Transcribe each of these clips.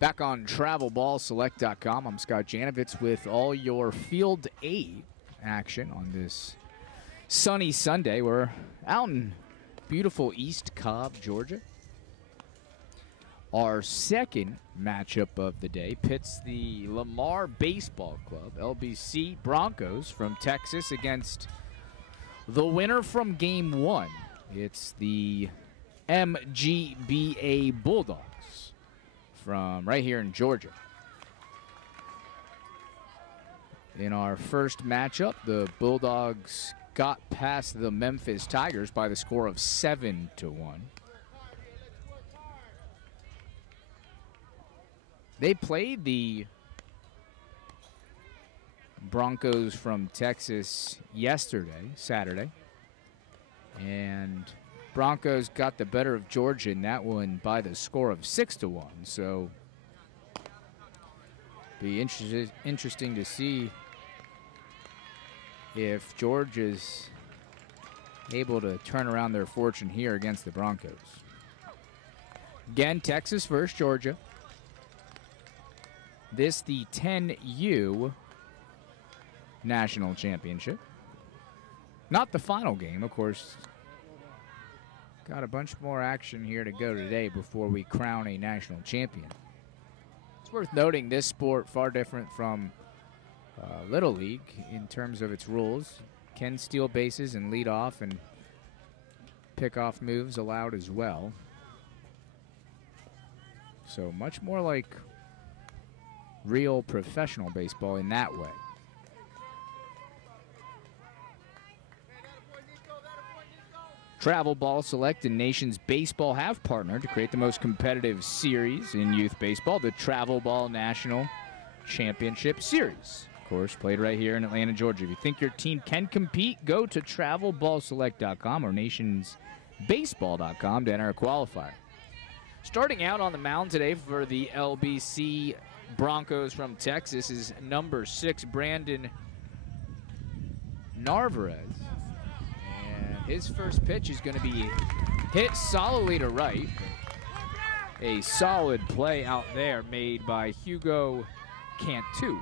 Back on TravelBallSelect.com, I'm Scott Janovitz with all your Field 8 action on this sunny Sunday. We're out in beautiful East Cobb, Georgia. Our second matchup of the day pits the Lamar Baseball Club, LBC Broncos from Texas, against the winner from Game 1. It's the Mgba Bulldogs from right here in Georgia. In our first matchup, the Bulldogs got past the Memphis Tigers by the score of 7-1. They played the Broncos from Texas yesterday, Saturday, and Broncos got the better of Georgia in that one by the score of 6-1. So, be interesting to see if Georgia's able to turn around their fortune here against the Broncos. Again, Texas versus Georgia. This the 10U National Championship. Not the final game, of course. Got a bunch more action here to go today before we crown a national champion. It's worth noting this sport far different from Little League in terms of its rules. Can steal bases and lead off and pick off moves allowed as well. So much more like real professional baseball in that way. Travel Ball Select and Nations Baseball have partnered to create the most competitive series in youth baseball, the Travel Ball National Championship Series. Of course, played right here in Atlanta, Georgia. If you think your team can compete, go to TravelBallSelect.com or NationsBaseball.com to enter a qualifier. Starting out on the mound today for the LBC Broncos from Texas is number 6, Brandon Narvaez. His first pitch is going to be hit solidly to right. A solid play out there made by Hugo Cantu.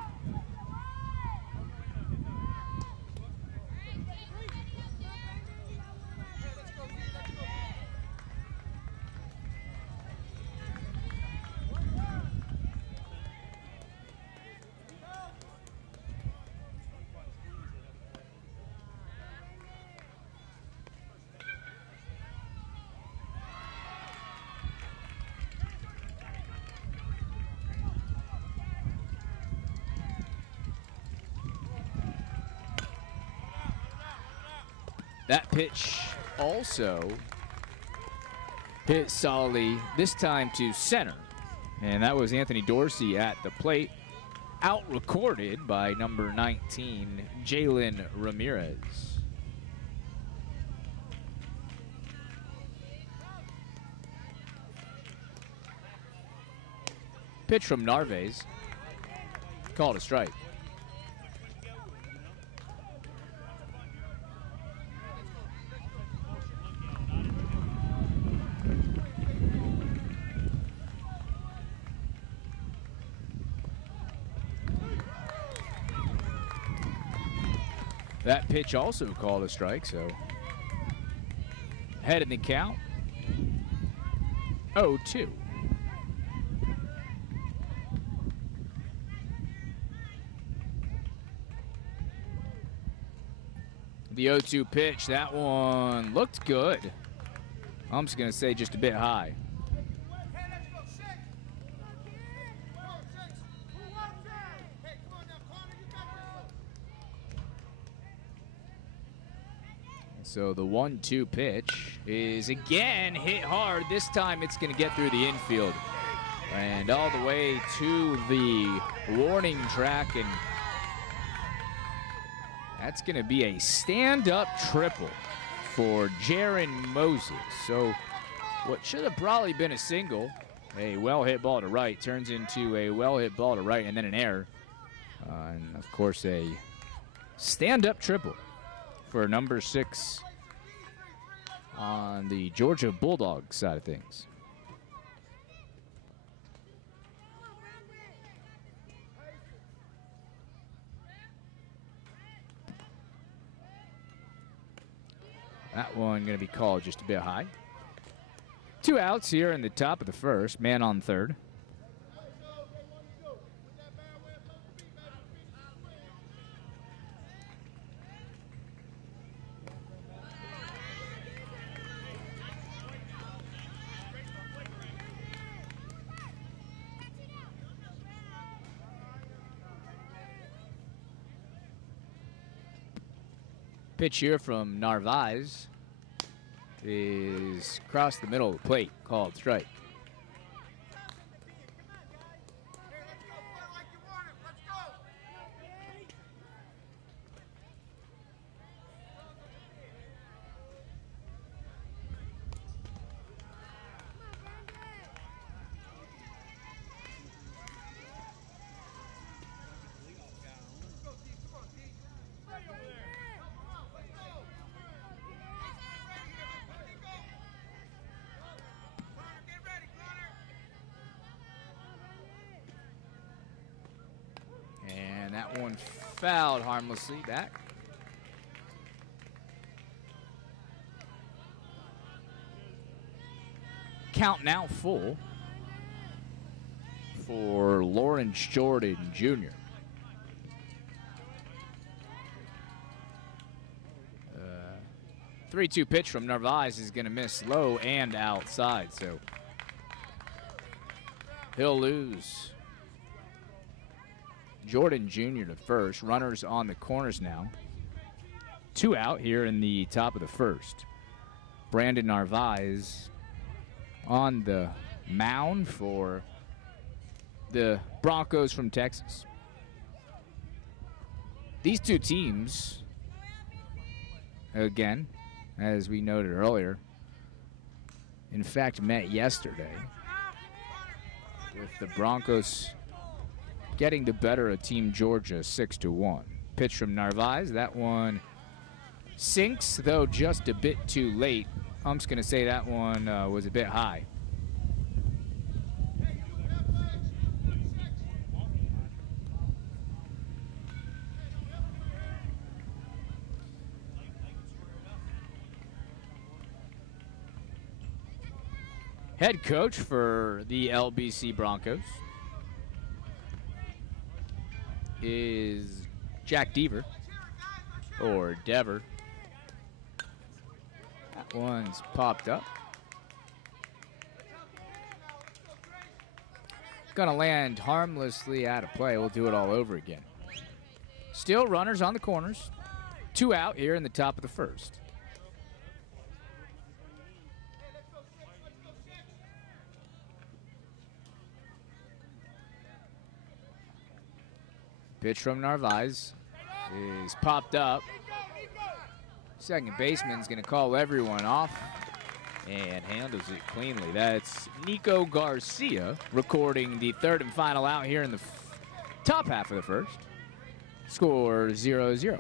That pitch also hit solidly, this time to center. And that was Anthony Dorsey at the plate, out-recorded by number 19, Jalen Ramirez. Pitch from Narvaez, called a strike. That pitch also called a strike, so ahead in the count, 0-2. The 0-2 pitch, that one looked good. I'm just going to say just a bit high. So the 1-2 pitch is again hit hard. This time it's going to get through the infield and all the way to the warning track, and that's going to be a stand-up triple for Jaron Moses. So what should have probably been a single, a well-hit ball to right, turns into a well-hit ball to right and then an error. And, of course, a stand-up triple for number 6 on the Georgia Bulldogs side of things. That one going to be called just a bit high. 2 outs here in the top of the first. Man on third. Pitch here from Narvaez is across the middle of the plate, called strike. That one fouled harmlessly back. Count now full for Lawrence Jordan Jr. 3-2 pitch from Narvaez is going to miss low and outside, so he'll lose. Jordan Jr. to first. Runners on the corners now. 2 out here in the top of the first. Brandon Narvaez on the mound for the Broncos from Texas. These two teams, again, as we noted earlier, in fact met yesterday, with the Broncos getting the better of Team Georgia 6-1. Pitch from Narvaez. That one sinks, though just a bit too late. I'm going to say that one was a bit high. Head coach for the LBC Broncos is Jack Dever, or Dever. That one's popped up. Gonna land harmlessly out of play. We'll do it all over again. Still runners on the corners. 2 out here in the top of the first. Pitch from Narvaez is popped up. Second baseman's going to call everyone off and handles it cleanly. That's Nico Garcia recording the third and final out here in the top half of the first. Score 0-0.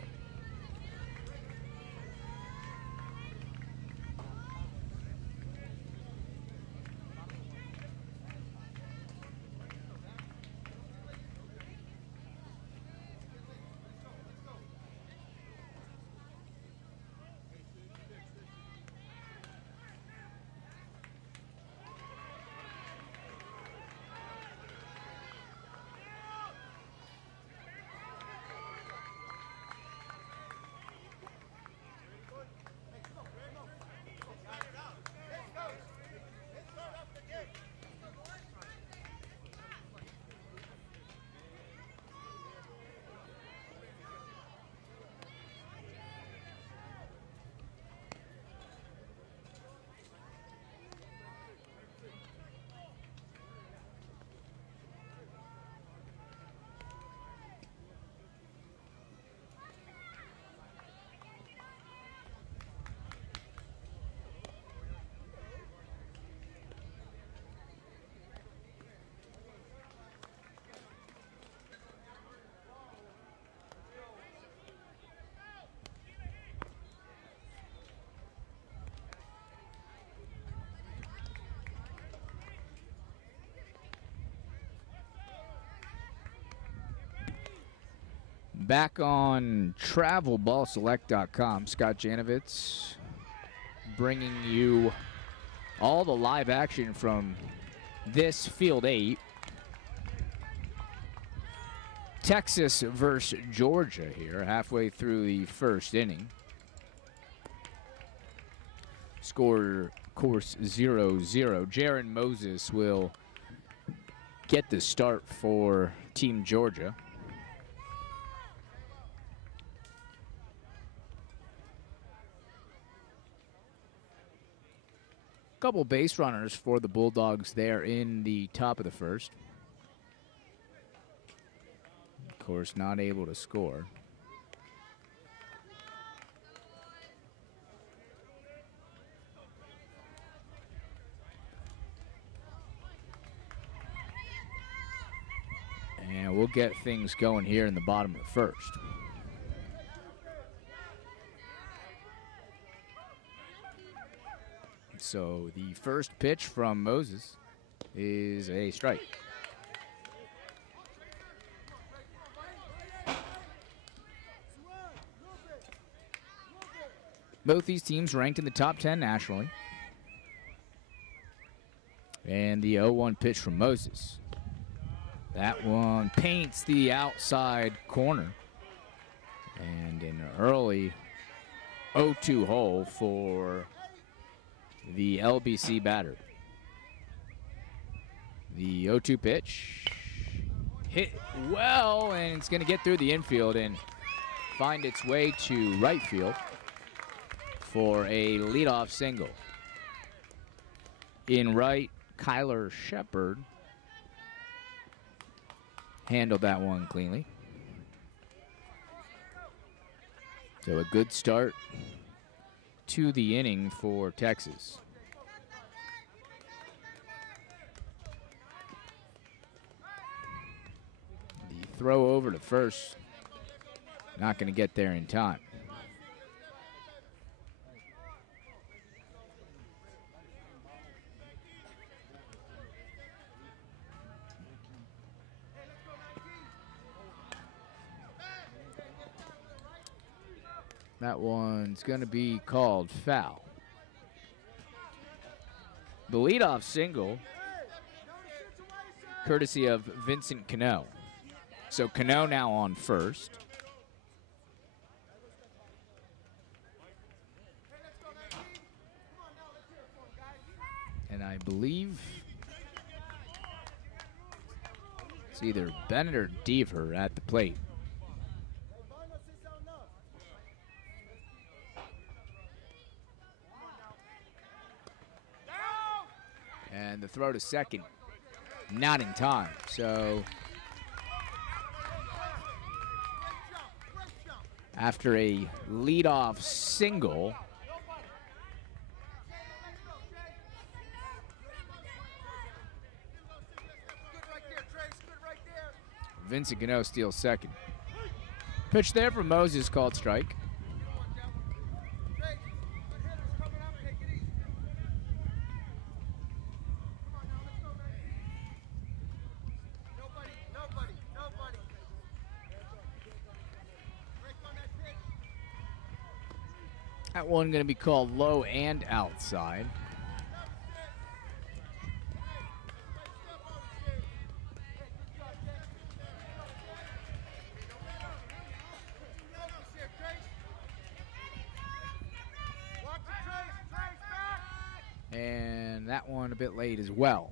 Back on TravelBallSelect.com, Scott Janovitz bringing you all the live action from this Field 8. Texas versus Georgia here, halfway through the first inning. Score, of course, 0-0. Jaron Moses will get the start for Team Georgia. Couple base runners for the Bulldogs there in the top of the first. Of course, not able to score. And we'll get things going here in the bottom of the first. So the first pitch from Moses is a strike. Both these teams ranked in the top 10 nationally. And the 0-1 pitch from Moses. That one paints the outside corner. And an early 0-2 hole for the LBC batter. The 0-2 pitch hit well, and it's going to get through the infield and find its way to right field for a leadoff single. In right, Kyler Shepard handled that one cleanly. So a good start to the inning for Texas. The throw over to first, not going to get there in time. That one's going to be called foul. The leadoff single, courtesy of Vincent Cano. So Cano now on first. And I believe it's either Bennett or Deaver at the plate. And the throw to second, not in time. So after a leadoff single, Vincent Cano steals second. Pitch there from Moses, called strike. That one going to be called low and outside. And that one a bit late as well.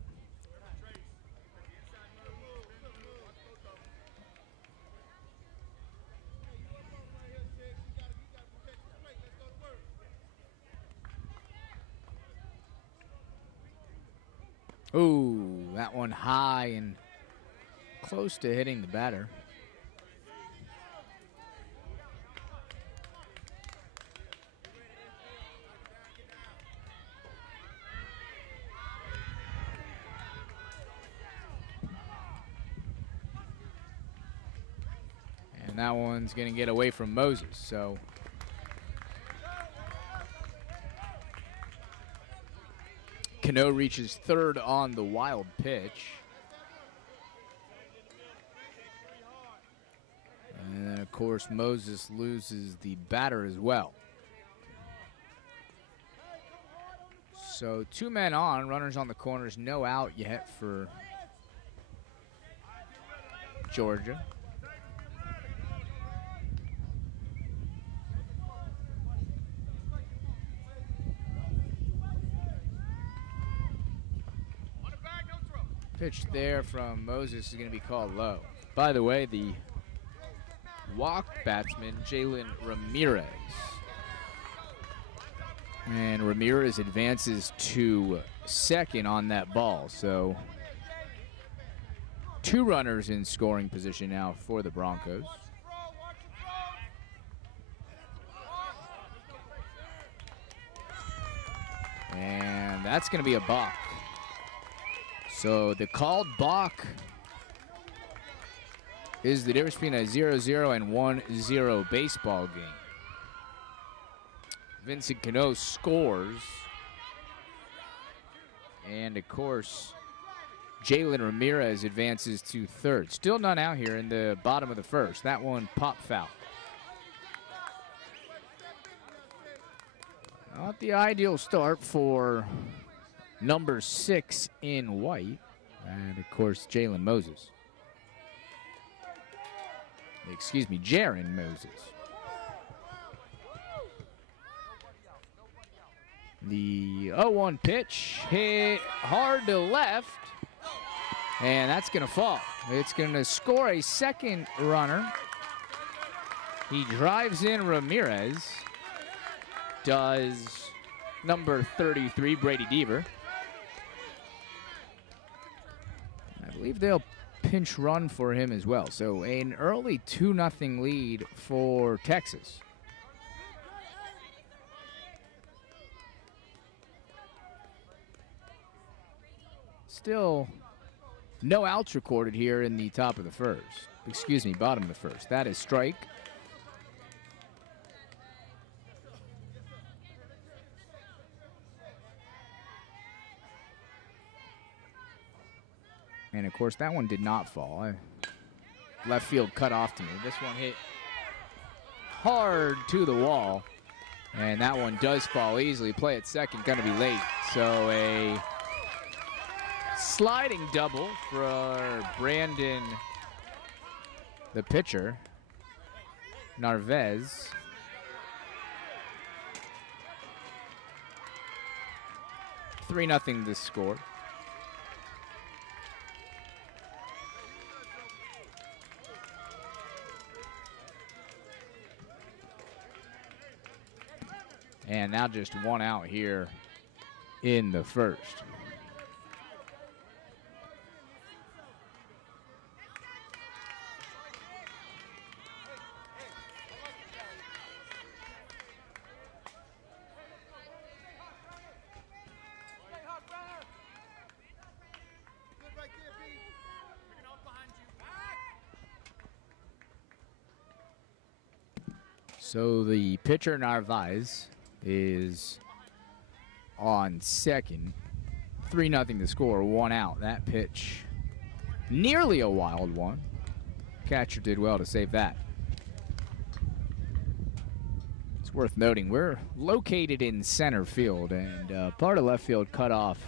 Ooh, that one high and close to hitting the batter. And that one's going to get away from Moses, so Cano reaches third on the wild pitch. And then, of course, Moses loses the batter as well. So 2 men on, runners on the corners, no out yet for Georgia. Pitch there from Moses is going to be called low. By the way, the walked batsman, Jalen Ramirez. And Ramirez advances to second on that ball. So 2 runners in scoring position now for the Broncos. And that's going to be a balk. So the called balk is the difference between a 0-0 and 1-0 baseball game. Vincent Cano scores. And of course, Jalen Ramirez advances to third. Still none out here in the bottom of the first. That one pop foul. Not the ideal start for number 6 in white. And of course, Jalen Moses. Excuse me, Jaron Moses. The 0-1 pitch hit hard to left. And that's going to fall. It's going to score a second runner. He drives in Ramirez. Does number 33, Brady Deaver. I believe they'll pinch run for him as well. So an early 2-0 lead for Texas. Still no outs recorded here in the top of the first. Excuse me, bottom of the first. That is strike. And of course, that one did not fall. Left field cut off to me. This one hit hard to the wall. And that one does fall easily. Play at second, gonna be late. So a sliding double for Brandon, the pitcher, Narvaez. (3-0) the score. And now just 1 out here in the first. So the pitcher, Narvaez, is on second. 3-0 the score, 1 out. That pitch, nearly a wild one. Catcher did well to save that. It's worth noting we're located in center field, and part of left field cut off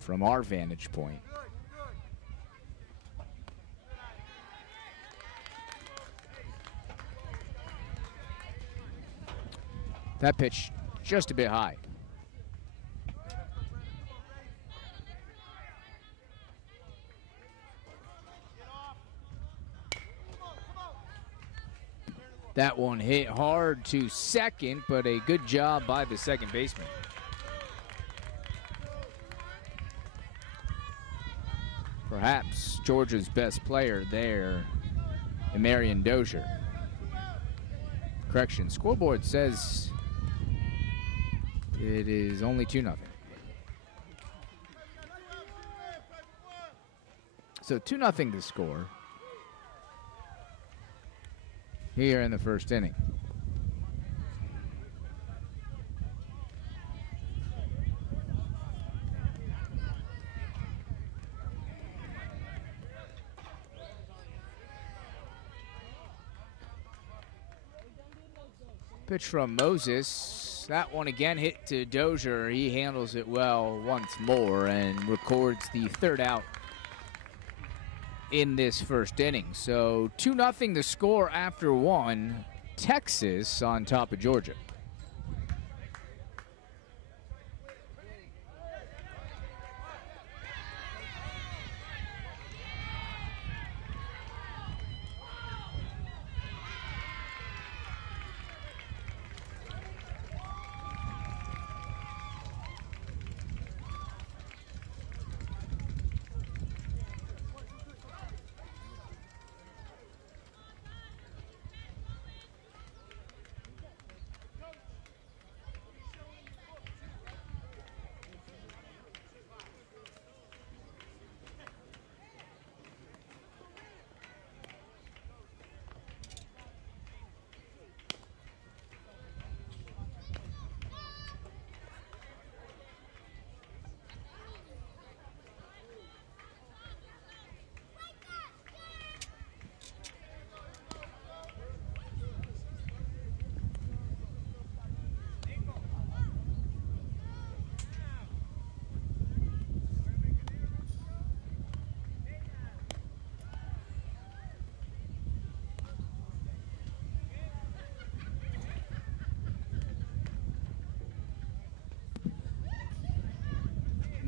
from our vantage point. That pitch just a bit high. That one hit hard to second, but a good job by the second baseman. Perhaps Georgia's best player there, Marion Dozier. Correction, scoreboard says it is only 2-0. So 2-0 to score here in the first inning. Pitch from Moses. That one again hit to Dozier. He handles it well once more and records the third out in this first inning. So 2-0 the score after one. Texas on top of Georgia.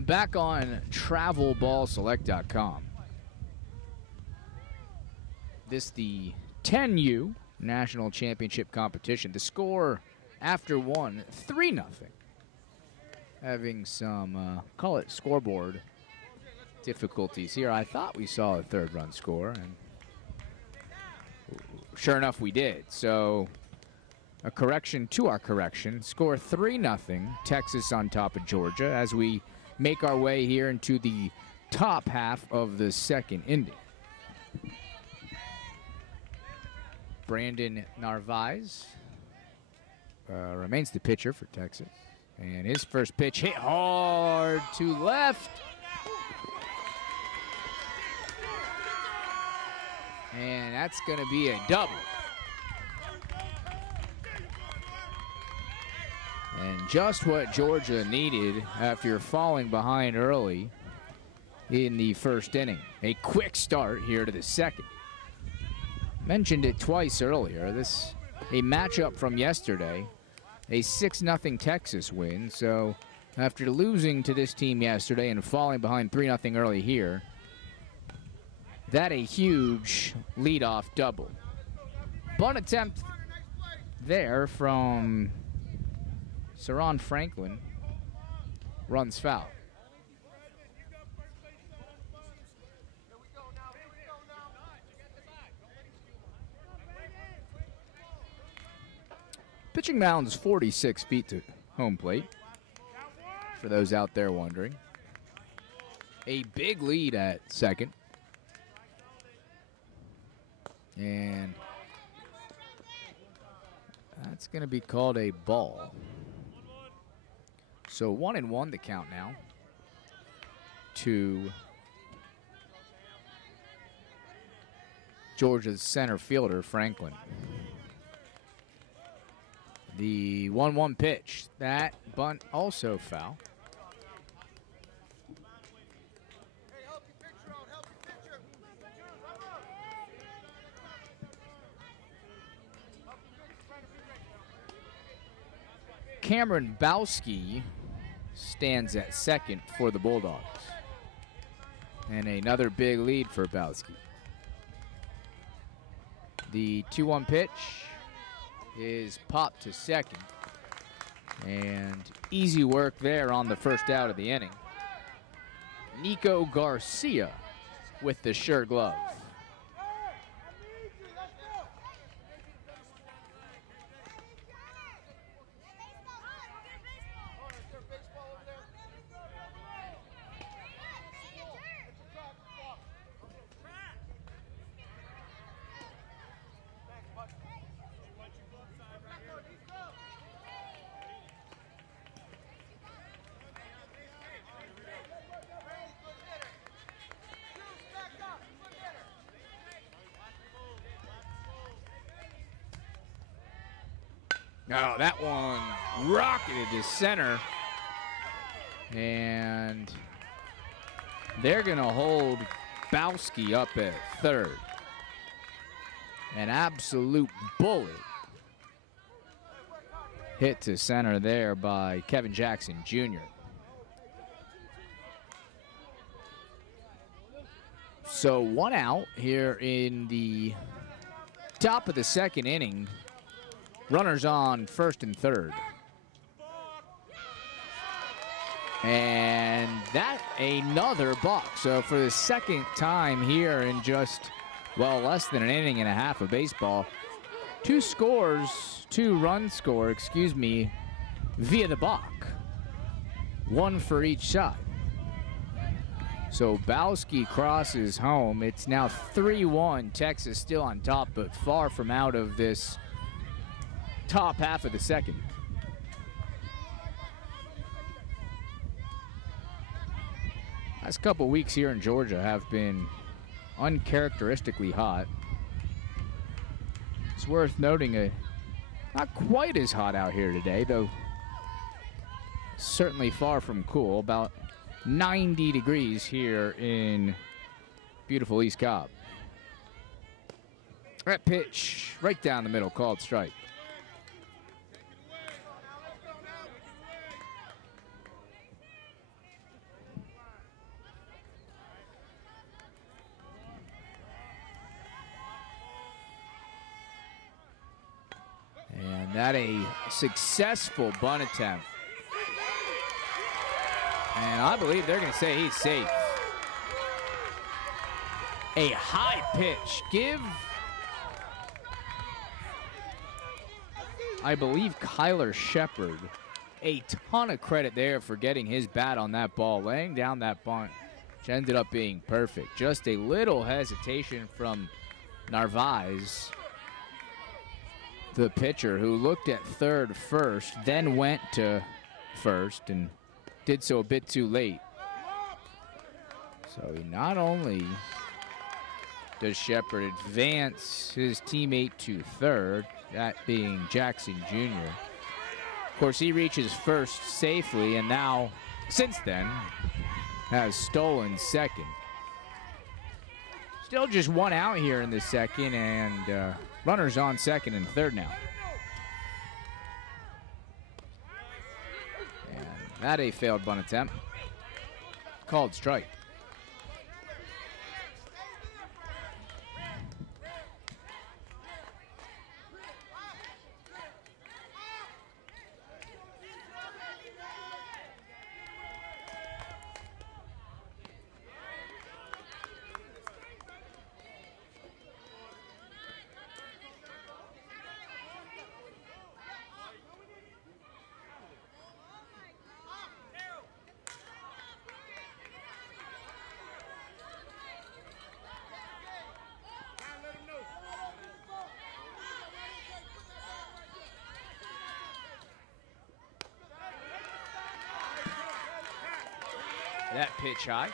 Back on TRAVELBALLSELECT.com. This the 10U National Championship competition. The score after one, 3-0. Having some, call it scoreboard difficulties here. I thought we saw a third run score, and sure enough we did. So a correction to our correction. Score 3-0, Texas on top of Georgia as we make our way here into the top half of the second inning. Brandon Narvaez remains the pitcher for Texas. And his first pitch hit hard to left. And that's going to be a double. And just what Georgia needed after falling behind early in the first inning. A quick start here to the second. Mentioned it twice earlier. This a matchup from yesterday. A 6-0 Texas win. So after losing to this team yesterday and falling behind 3-0 early here, that a huge leadoff double. Bunt attempt there from Saron Franklin, runs foul. Pitching mound is 46 feet to home plate, for those out there wondering. A big lead at second. And that's going to be called a ball. So 1-1 the count now to Georgia's center fielder, Franklin. The 1-1 pitch. That bunt also foul. Cameron Bowski stands at second for the Bulldogs. And another big lead for Bowski. The 2-1 pitch is popped to second. And easy work there on the first out of the inning. Nico Garcia with the shirt glove. Oh, that one rocketed to center. And they're going to hold Bowski up at third. An absolute bullet hit to center there by Kevin Jackson Jr. So 1 out here in the top of the second inning. Runners on first and third. And that another buck. So for the second time here in just, well, less than an inning and a half of baseball, two runs score, excuse me, via the balk. One for each side. So Bowski crosses home. It's now 3-1. Texas still on top, but far from out of this top half of the second. Last couple weeks here in Georgia have been uncharacteristically hot. It's worth noting not quite as hot out here today, though certainly far from cool. About 90 degrees here in beautiful East Cobb. That pitch right down the middle, called strike. And that a successful bunt attempt. And I believe they're going to say he's safe. A high pitch. Give, I believe, Kyler Shepard a ton of credit there for getting his bat on that ball, laying down that bunt, which ended up being perfect. Just a little hesitation from Narvaez, the pitcher, who looked at third first, then went to first and did so a bit too late. So he not only does Shepard advance his teammate to third, that being Jackson Jr. Of course, he reaches first safely, and now, since then, has stolen second. Still just 1 out here in the second, and runners on second and third now. And that a failed bunt attempt. Called strike. That pitch high.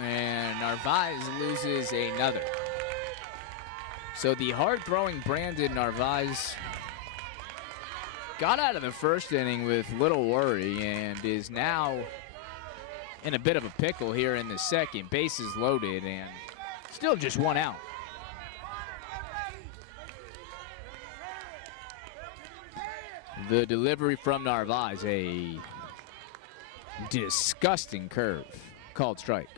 And Narvaez loses another. So the hard-throwing Brandon Narvaez got out of the first inning with little worry and is now in a bit of a pickle here in the second. Bases loaded and still just 1 out. The delivery from Narvaez, a disgusting curve, called strike.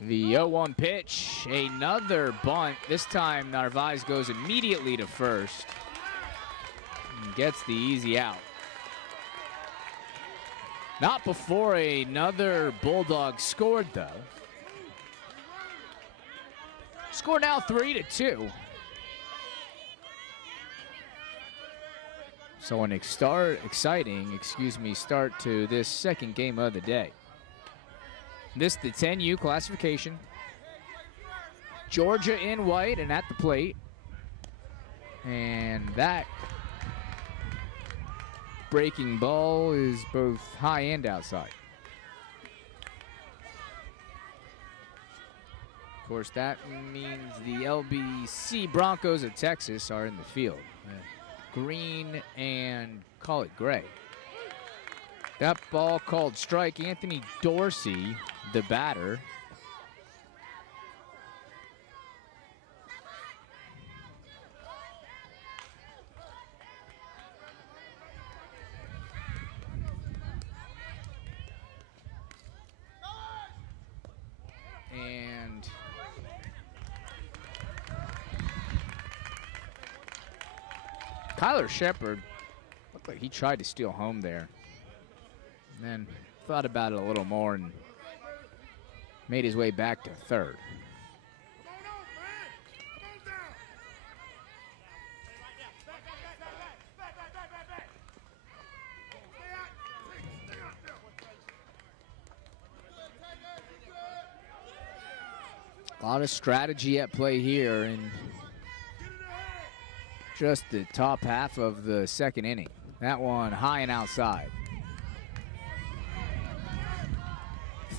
The 0-1 pitch, another bunt. This time Narvaez goes immediately to first and gets the easy out. Not before another Bulldog scored, though. Score now 3-2. So an exciting start to this second game of the day. This the 10U classification. Georgia in white and at the plate. And that breaking ball is both high and outside. Of course, that means the LBC Broncos of Texas are in the field. Green and call it gray. That ball called strike. Anthony Dorsey, the batter. And Kyler Shepard looked like he tried to steal home there. And then thought about it a little more and made his way back to third. A lot of strategy at play here in just the top half of the second inning. That one high and outside.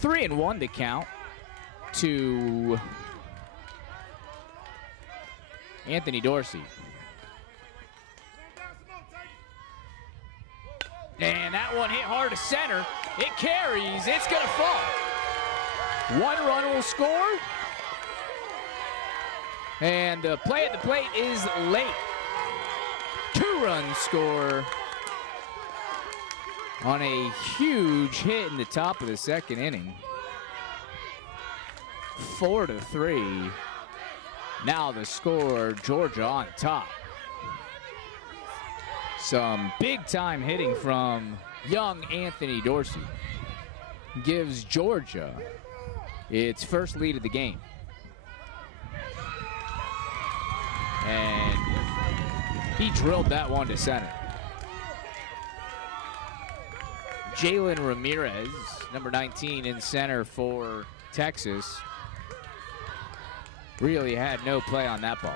3-1 to count to Anthony Dorsey. And that one hit hard to center. It carries, it's gonna fall. 1 run will score. And the play at the plate is late. 2-run score on a huge hit in the top of the second inning. 4-3. Now the score, Georgia on top. Some big time hitting from young Anthony Dorsey gives Georgia its first lead of the game. And he drilled that one to center. Jalen Ramirez, number 19 in center for Texas, really had no play on that ball.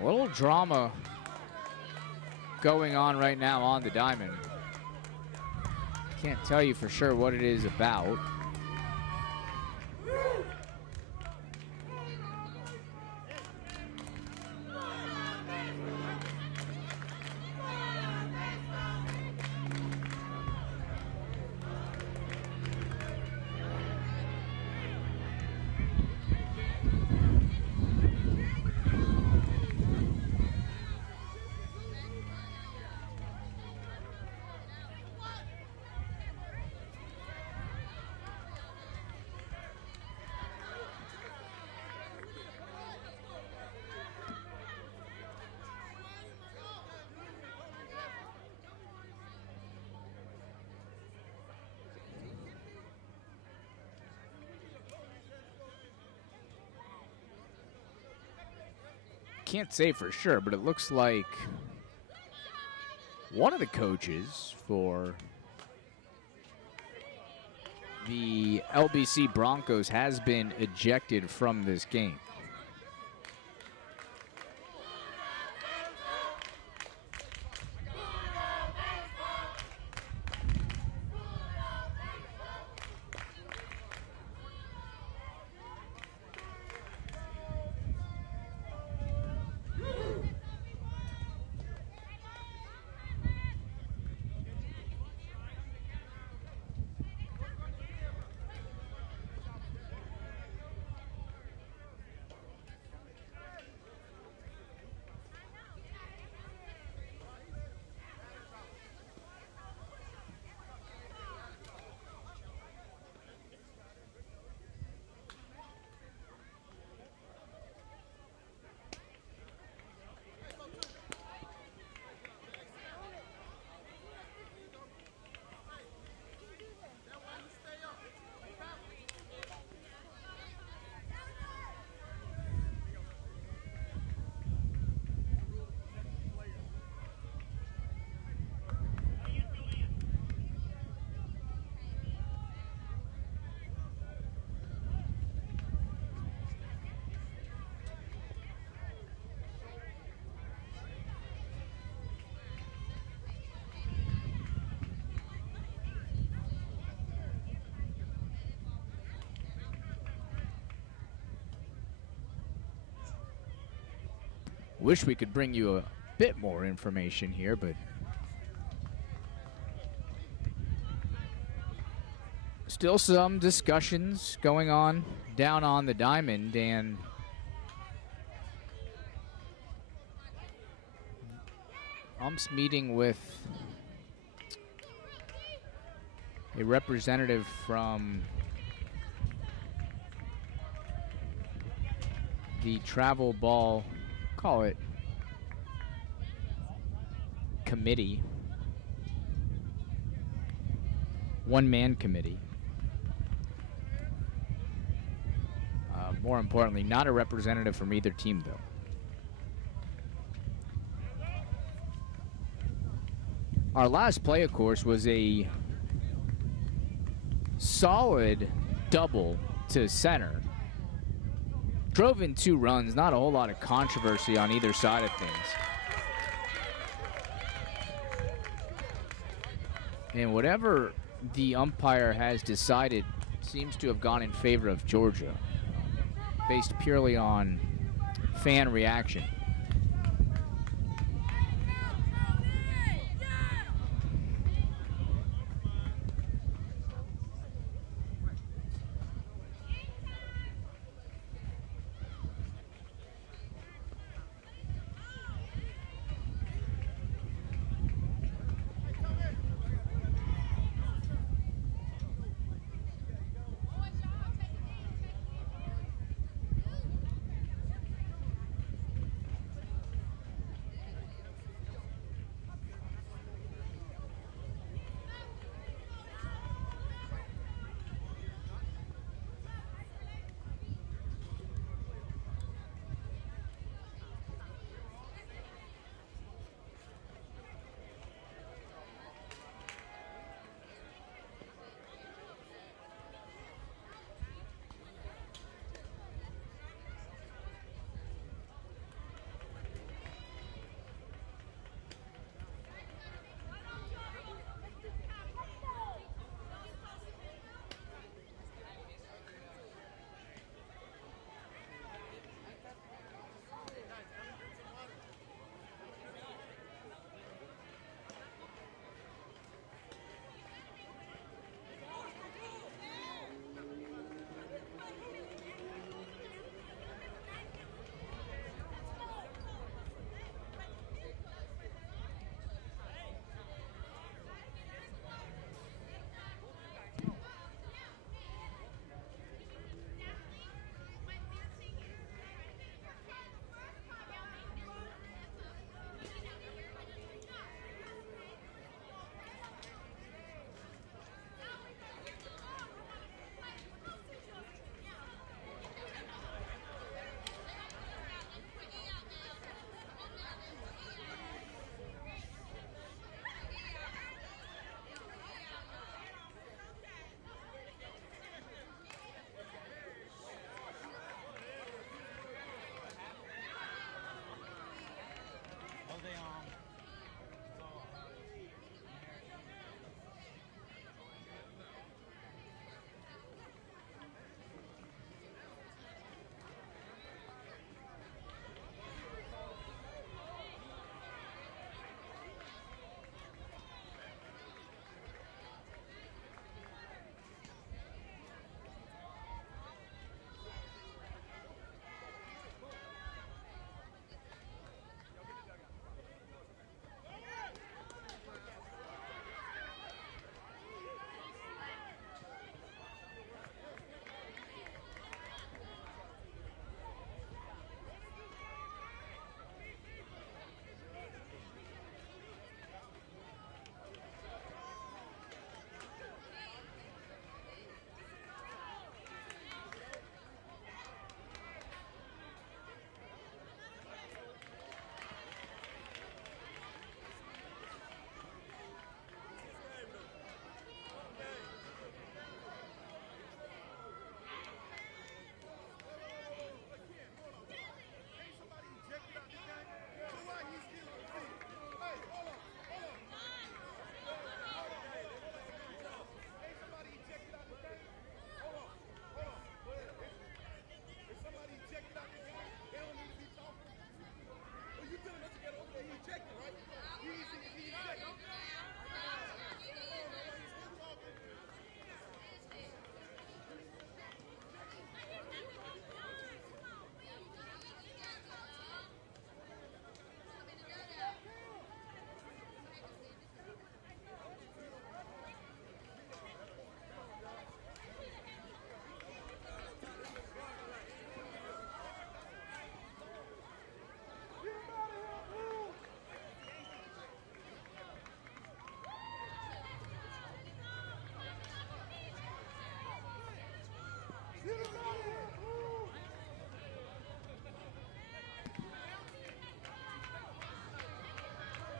A little drama going on right now on the diamond. Can't tell you for sure what it is about. Can't say for sure, but it looks like one of the coaches for the LBC Broncos has been ejected from this game. Wish we could bring you a bit more information here, but still some discussions going on down on the diamond, and Ump's meeting with a representative from the travel ball, call it committee, one-man committee. More importantly, not a representative from either team, though. Our last play, of course, was a solid double to center. Drove in 2 runs, not a whole lot of controversy on either side of things. And whatever the umpire has decided seems to have gone in favor of Georgia, based purely on fan reaction.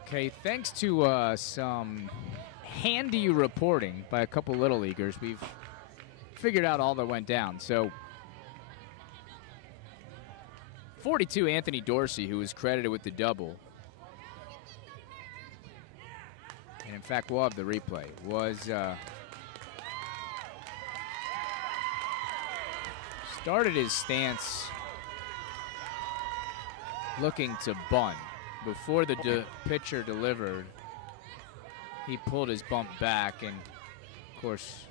Okay, thanks to some handy reporting by a couple Little Leaguers, we've figured out all that went down. So 42, Anthony Dorsey, who was credited with the double, and in fact we'll have the replay, was started his stance looking to bunt. Before the pitcher delivered, he pulled his bump back and, of course,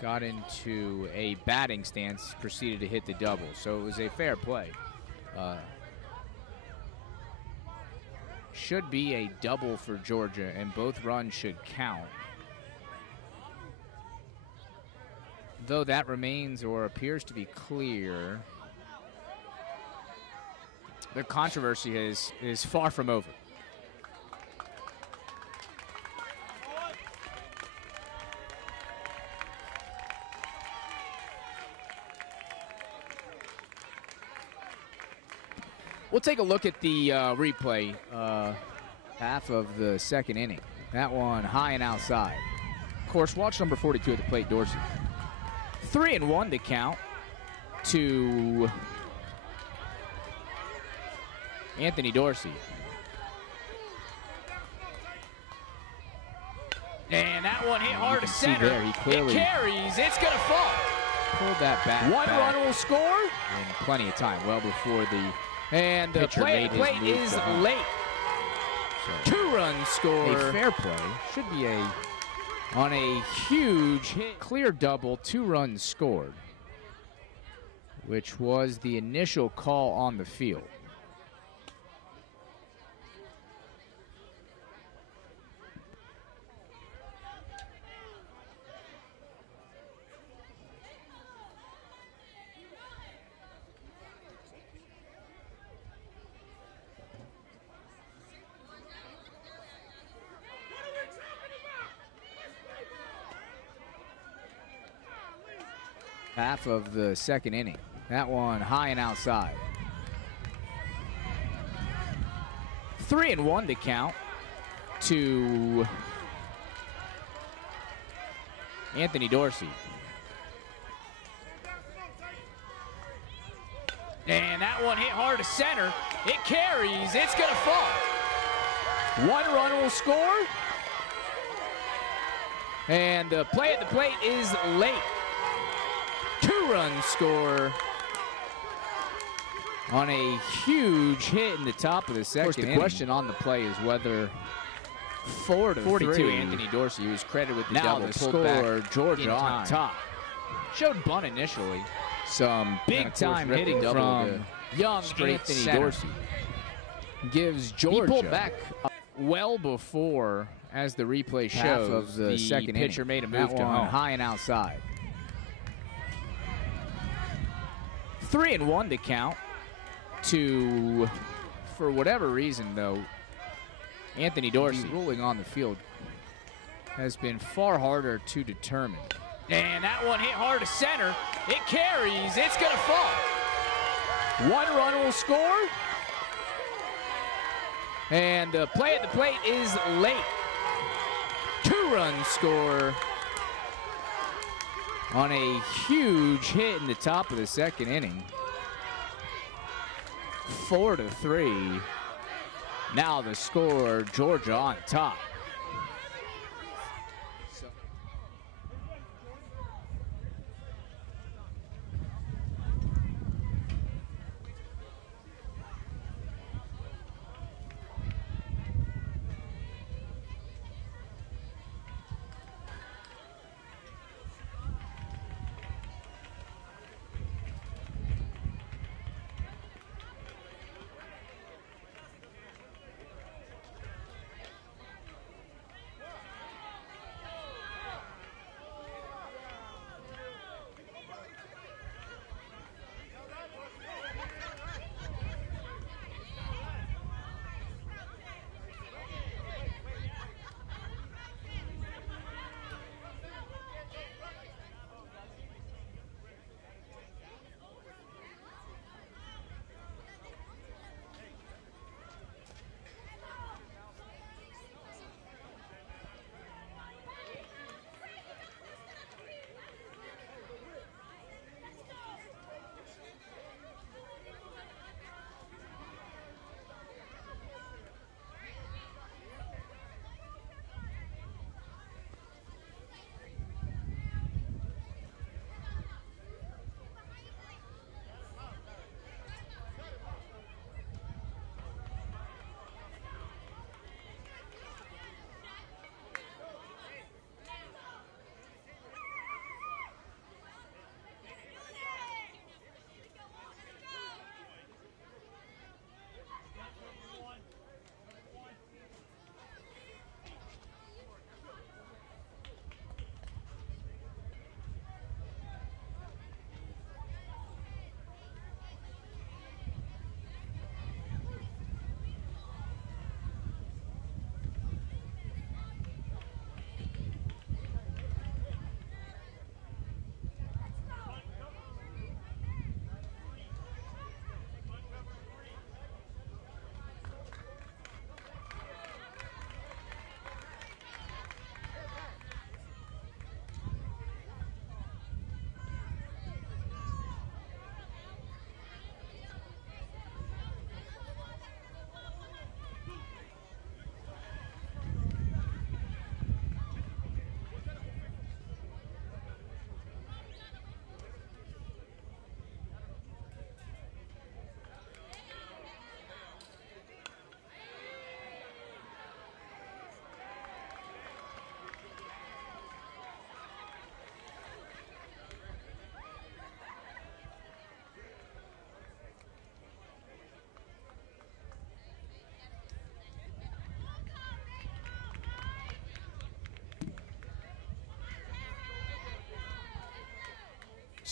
got into a batting stance, proceeded to hit the double. So it was a fair play. Should be a double for Georgia, and both runs should count. Though that remains or appears to be clear, the controversy is far from over. We'll take a look at the replay, half of the second inning. That one high and outside. Of course, watch number 42 at the plate, Dorsey. 3-1 to count to Anthony Dorsey. And that one hit hard to center. There, he clearly, it carries. It's going to fall. Pulled that bat. One run will score. And plenty of time, well before the and the play is late. So, 2-run score. A fair play. Should be on a huge hit. Clear double, 2 runs scored, which was the initial call on the field. Half of the second inning. That one high and outside. 3-1 to count to Anthony Dorsey. And that one hit hard to center. It carries. It's going to fall. 1 run will score. And the play at the plate is late. 2-run score on a huge hit in the top of the second. Of course, the question on the play is whether 4-42 Anthony Dorsey, who was credited with the double, pulled back. Georgia on top. Showed bunt initially. Some big-time hitting from young Anthony Dorsey. Gives Georgia. He pulled back well before, as the replay shows, of the second pitcher made a move to home. High and outside. 3-1 to count to, for whatever reason, though, Anthony Dorsey ruling on the field has been far harder to determine. And that one hit hard to center. It carries. It's going to fall. 1 run will score. And the play at the plate is late. 2-run score on a huge hit in the top of the second inning. 4-3. Now the score, Georgia on top.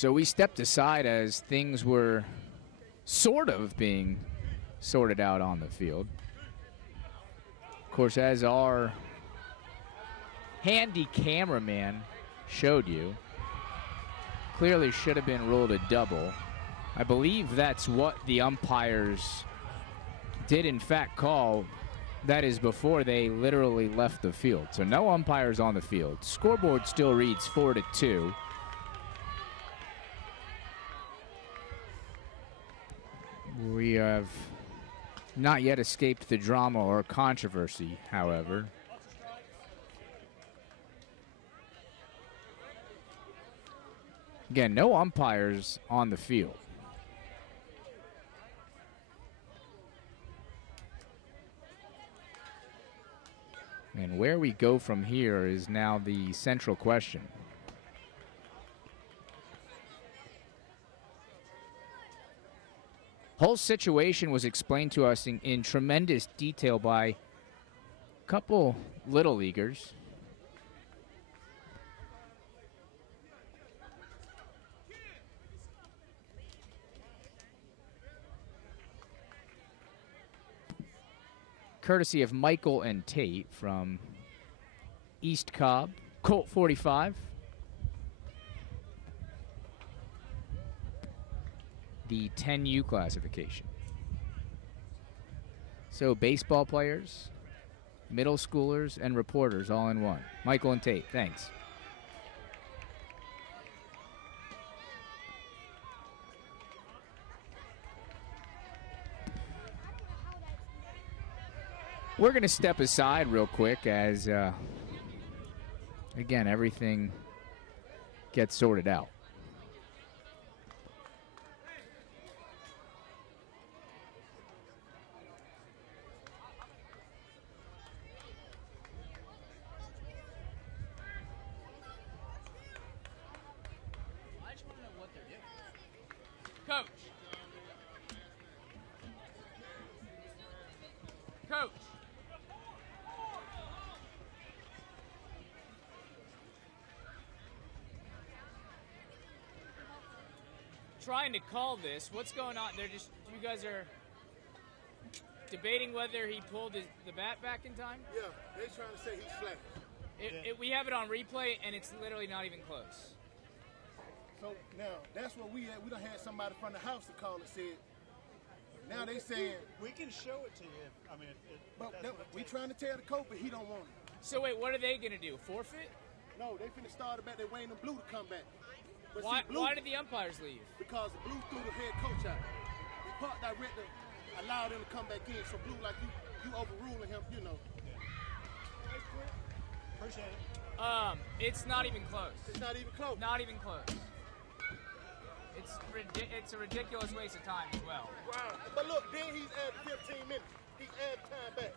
So we stepped aside as things were sort of being sorted out on the field. Of course, as our handy cameraman showed you, clearly should have been ruled a double. I believe that's what the umpires did in fact call. That is before they literally left the field. So no umpires on the field. Scoreboard still reads 4-2. We have not yet escaped the drama or controversy, however. Again, no umpires on the field. And where we go from here is now the central question. Whole situation was explained to us in tremendous detail by a couple little leaguers. Courtesy of Michael and Tate from East Cobb, Colt 45. The 10U classification. So baseball players, middle schoolers, and reporters all in one. Michael and Tate, thanks. We're going to step aside real quick as, again, everything gets sorted out. Coach. Coach. Trying to call this. What's going on? They're just, you guys are debating whether he pulled the bat back in time? Yeah, they're trying to say he's flat. We have it on replay, and it's literally not even close. So now, that's what we had. We done had somebody from the house to call and said, now they saying, we can show it to you. I mean, we trying to tell the coach, but he don't want it. So wait, what are they going to do? Forfeit? No, they finna start it back. They waiting on Blue to come back. But Why, see, Blue, why did the umpires leave? Because the Blue threw the head coach out. The park director allowed him to come back in. So Blue, like you overruling him, you know. Appreciate it. It's not even close. It's not even close. Not even close. It's a ridiculous waste of time as well. Wow. But look, then he's added 15 minutes. He's added time back.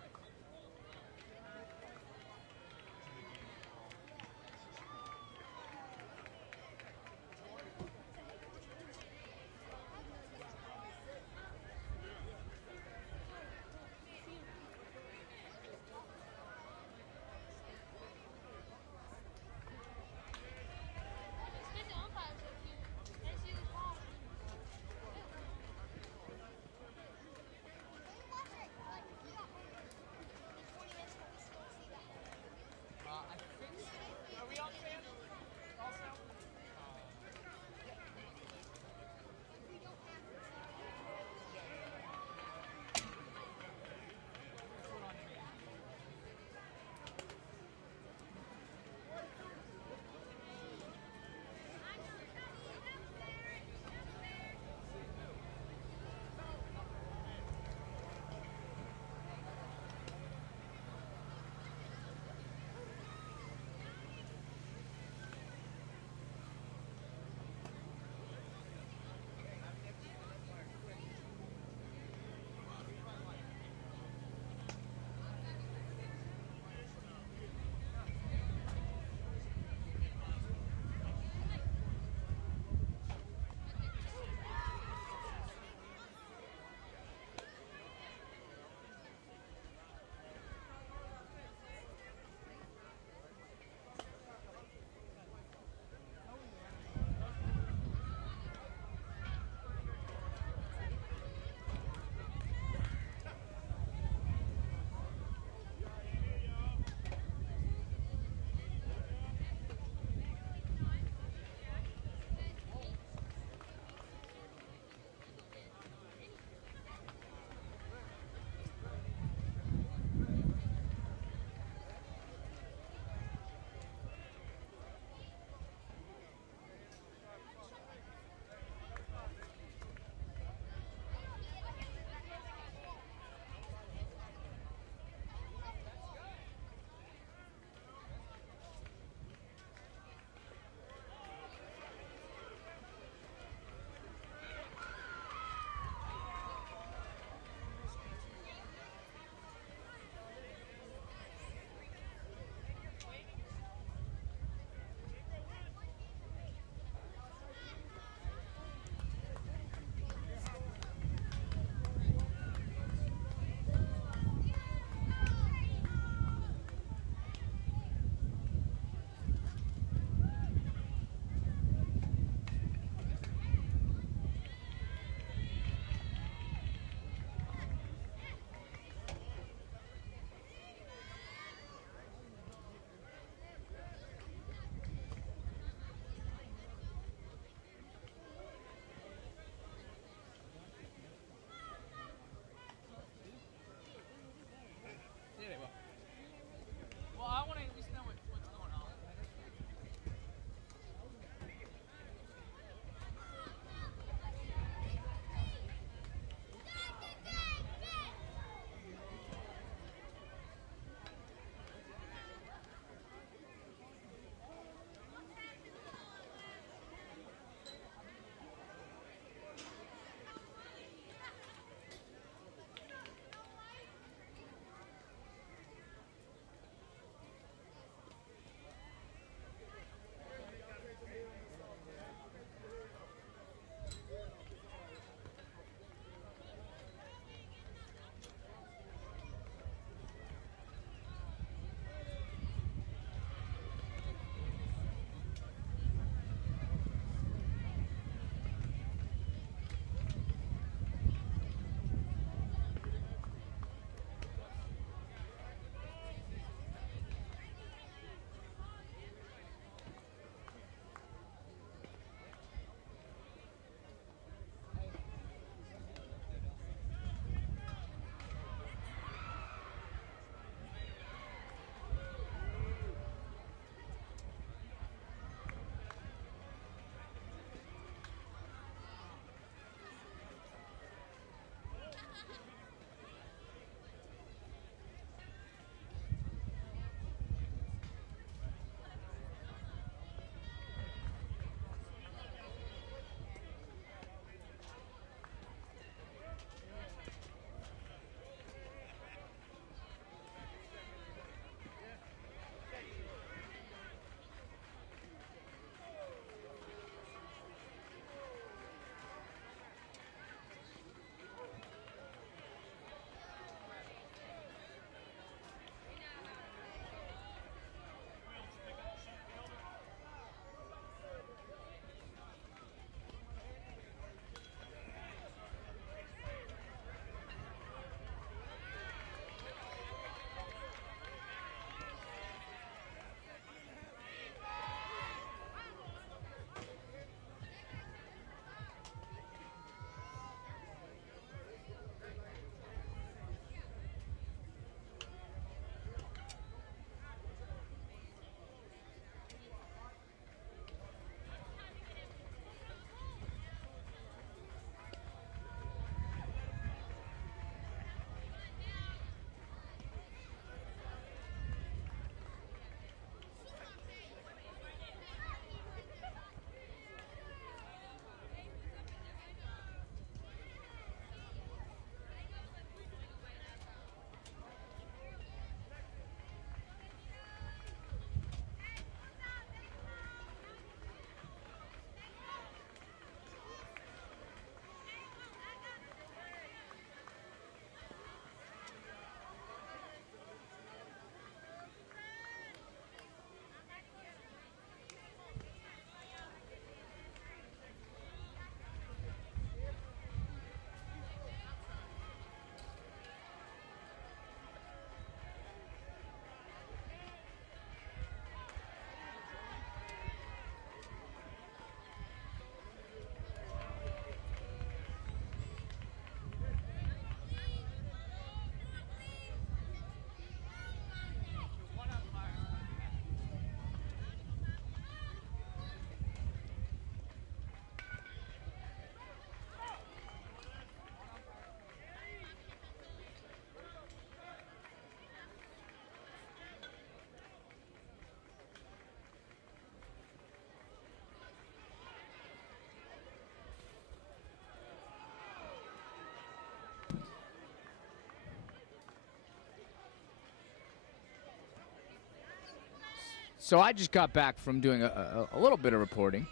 So I just got back from doing a little bit of reporting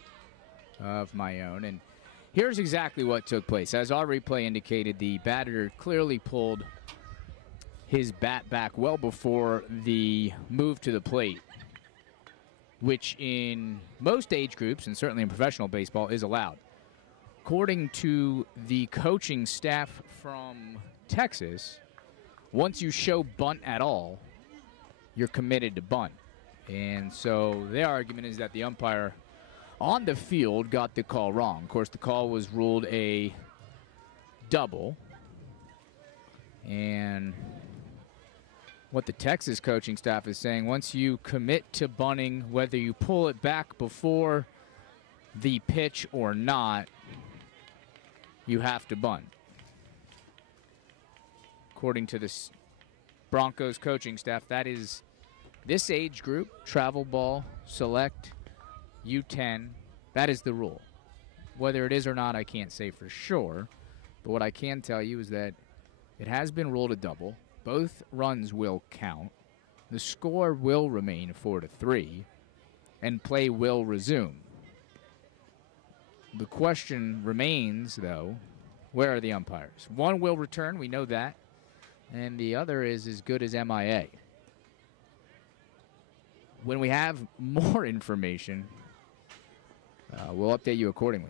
of my own, and here's exactly what took place. As our replay indicated, the batter clearly pulled his bat back well before the move to the plate, which in most age groups, and certainly in professional baseball, is allowed. According to the coaching staff from Texas, once you show bunt at all, you're committed to bunt. And so their argument is that the umpire on the field got the call wrong. Of course, the call was ruled a double. And what the Texas coaching staff is saying, once you commit to bunting, whether you pull it back before the pitch or not, you have to bunt. According to this Broncos coaching staff, that is this age group, travel ball, select, U10, that is the rule. Whether it is or not, I can't say for sure. But what I can tell you is that it has been ruled a double. Both runs will count. The score will remain 4-3, and play will resume. The question remains, though, where are the umpires? One will return, we know that, and the other is as good as MIA. When we have more information, we'll update you accordingly.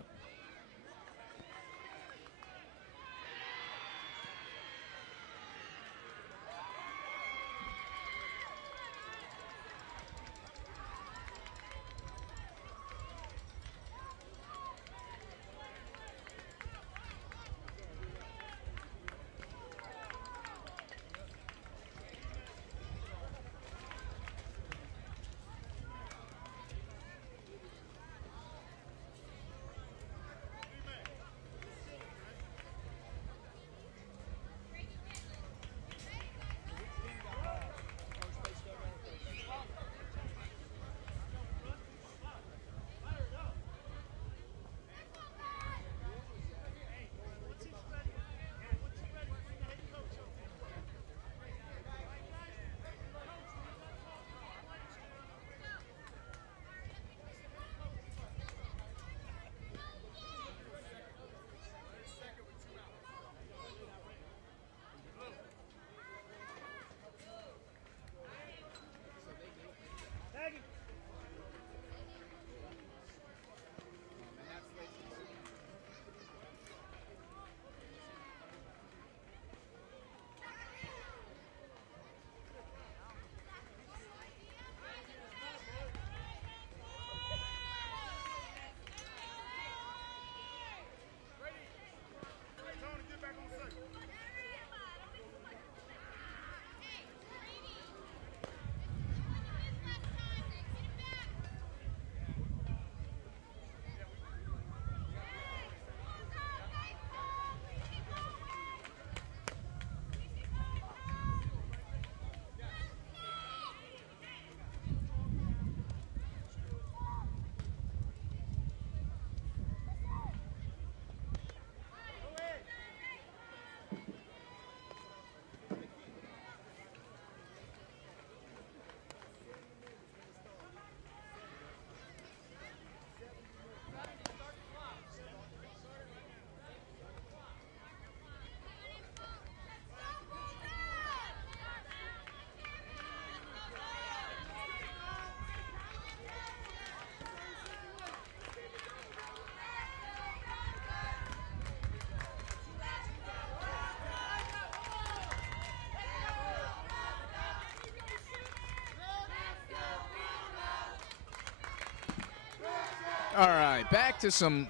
All right, back to some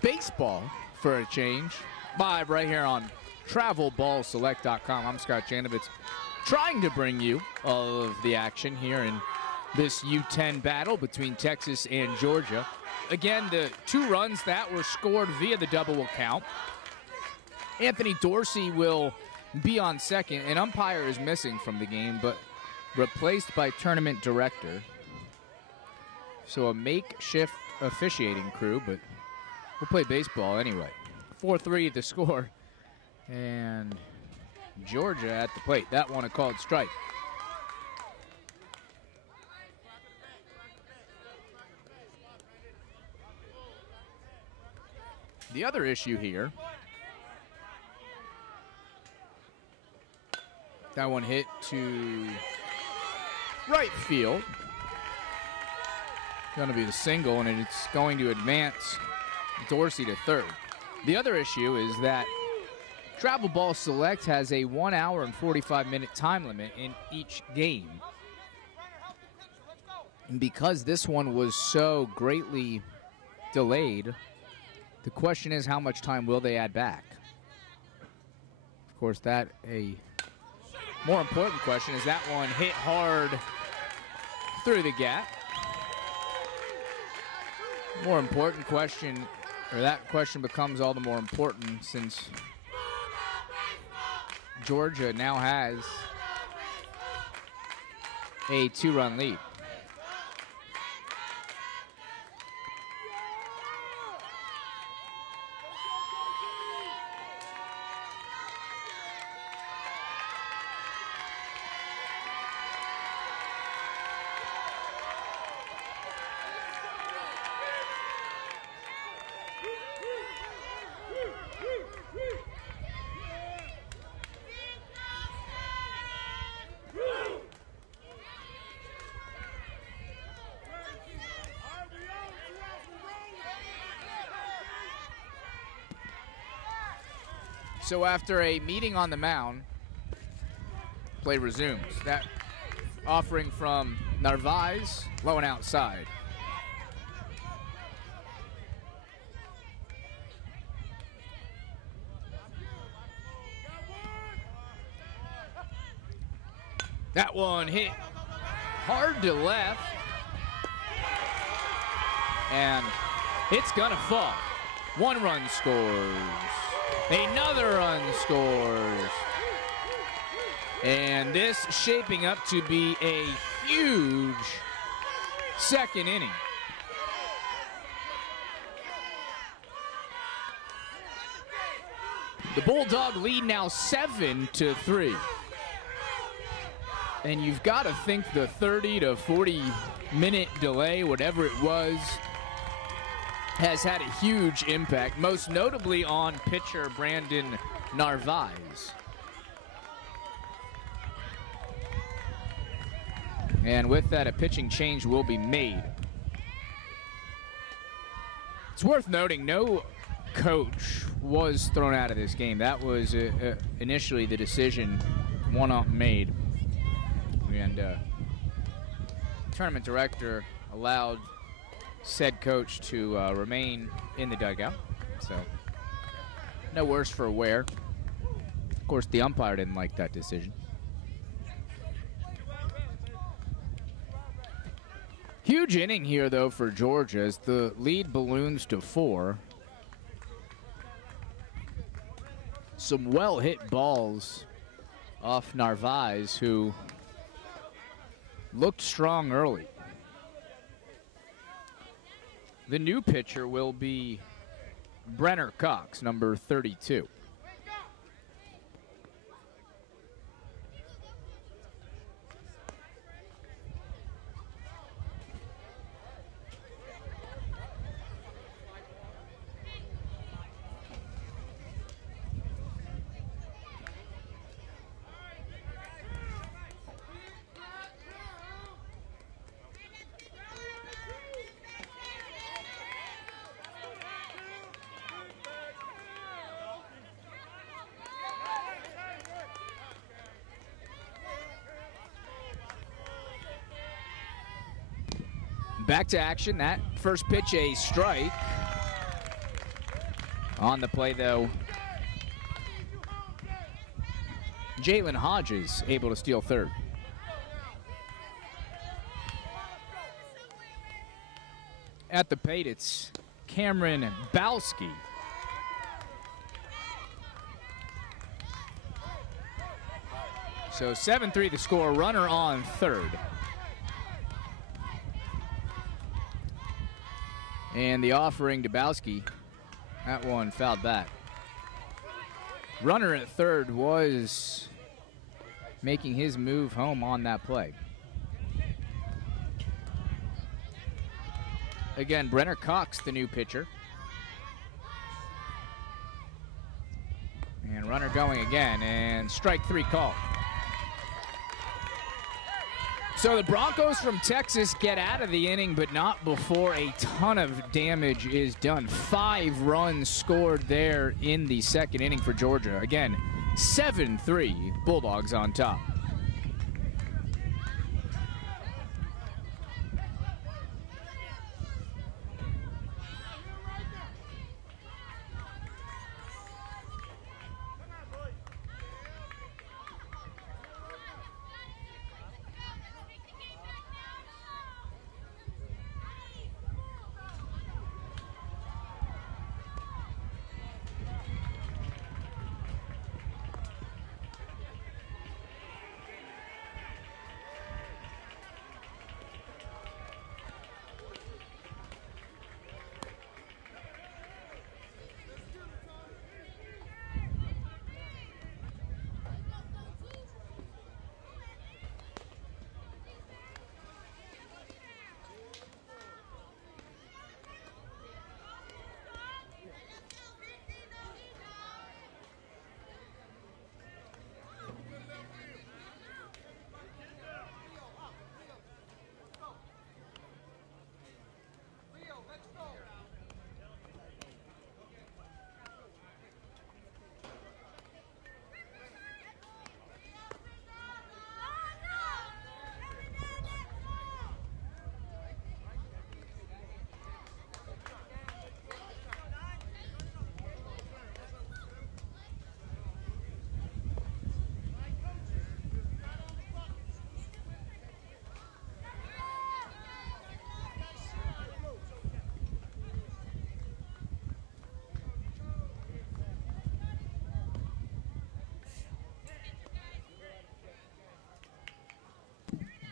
baseball for a change. Live right here on TravelBallSelect.com. I'm Scott Janovitz, trying to bring you all of the action here in this U10 battle between Texas and Georgia. Again, the 2 runs that were scored via the double will count. Anthony Dorsey will be on second. An umpire is missing from the game, but replaced by tournament director. So a makeshift officiating crew, but we'll play baseball anyway. 4-3 the score, and Georgia at the plate. That one a called strike. The other issue here, that one hit to right field. Going to be the single, and it's going to advance Dorsey to third. The other issue is that Travel Ball Select has a 1 hour and 45-minute time limit in each game. And because this one was so greatly delayed, the question is how much time will they add back? Of course, that a more important question is that one hit hard through the gap. More important question, or that question becomes all the more important since Georgia now has a 2-run lead. So after a meeting on the mound, play resumes. That offering from Narvaez, low and outside. That one hit hard to left. And it's gonna fall. 1 run scores. Another run scores. And this shaping up to be a huge second inning. The Bulldog lead now 7-3. And you've got to think the 30 to 40 minute delay, whatever it was, has had a huge impact, most notably on pitcher Brandon Narvaez. And with that, a pitching change will be made. It's worth noting, no coach was thrown out of this game. That was initially the decision one ump made. And tournament director allowed said coach to remain in the dugout. So no worse for wear. Of course, the umpire didn't like that decision. Huge inning here, though, for Georgia as the lead balloons to 4. Some well-hit balls off Narvaez, who looked strong early. The new pitcher will be Brenner Cox, number 32. Back to action. That first pitch, a strike. On the play, though, Jalen Hodges able to steal third. At the plate, it's Cameron Bowski. So 7-3 the score, runner on third. And the offering to Bowski, that one fouled back. Runner at third was making his move home on that play. Again, Brenner Cox, the new pitcher. And runner going again, and strike 3 called. So the Broncos from Texas get out of the inning, but not before a ton of damage is done. 5 runs scored there in the second inning for Georgia. Again, 7-3, Bulldogs on top.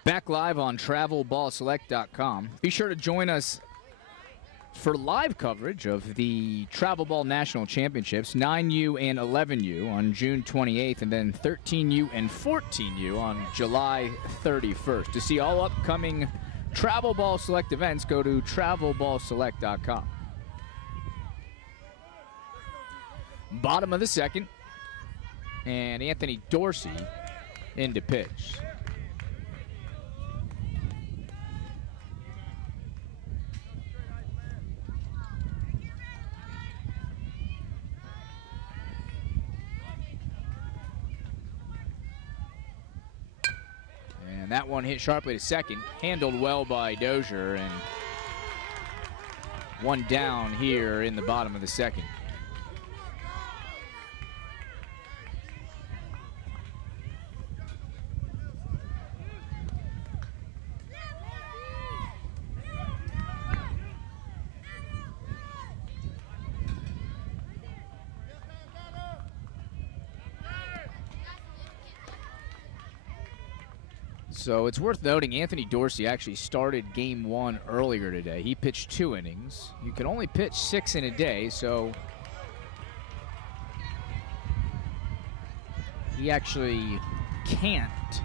Back live on TravelBallSelect.com. Be sure to join us for live coverage of the Travel Ball National Championships, 9U and 11U on June 28th, and then 13U and 14U on July 31st. To see all upcoming Travel Ball Select events, go to TravelBallSelect.com. Bottom of the second, and Anthony Dorsey into pitch. That one hit sharply to second, handled well by Dozier, and one down here in the bottom of the second. So it's worth noting Anthony Dorsey actually started game 1 earlier today. He pitched 2 innings. You can only pitch 6 in a day, so he actually can't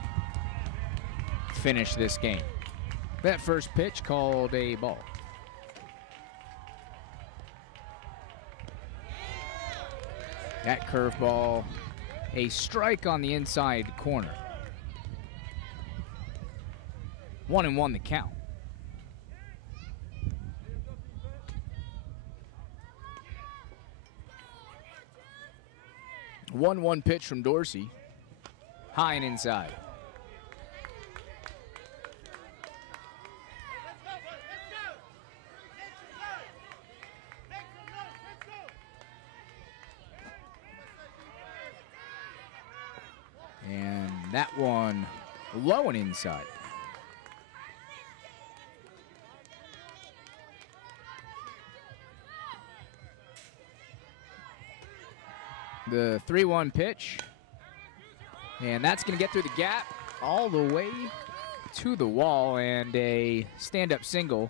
finish this game. That first pitch called a ball. That curveball, a strike on the inside corner. 1-1 the count. One pitch from Dorsey, high and inside. And that one low and inside. The 3-1 pitch, and that's going to get through the gap all the way to the wall, and a stand-up single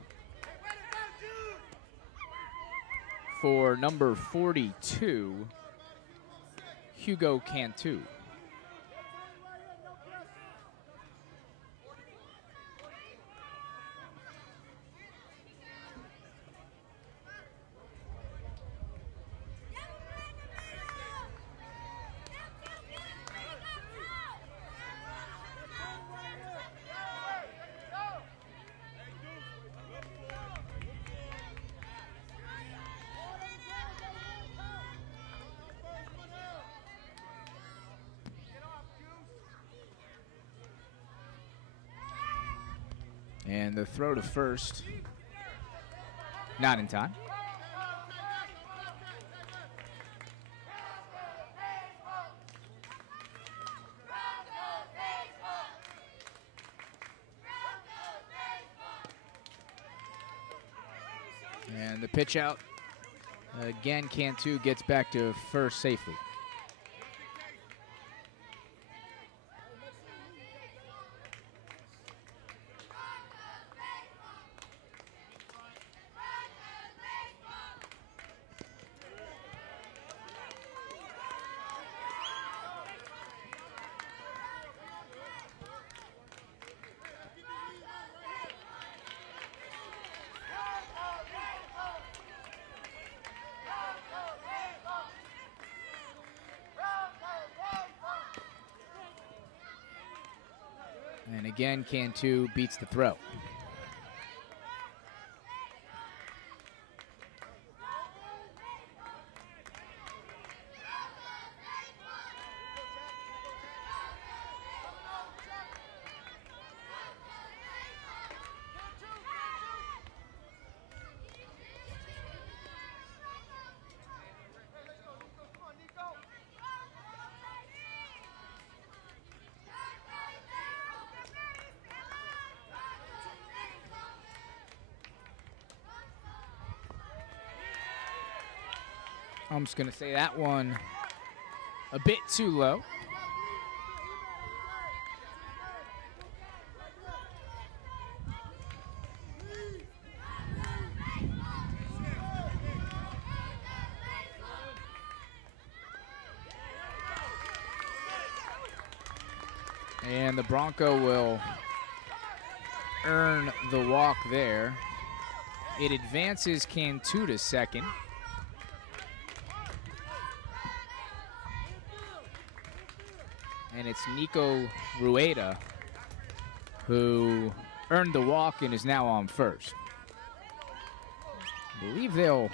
for number 42, Hugo Cantu. And the throw to first, not in time. And the pitch out. Again, Cantu gets back to first safely. And again, Cantu beats the throw. I'm just going to say that one a bit too low. And the Bronco will earn the walk there. It advances Cantu to second. And it's Nico Rueda who earned the walk and is now on first. I believe they'll...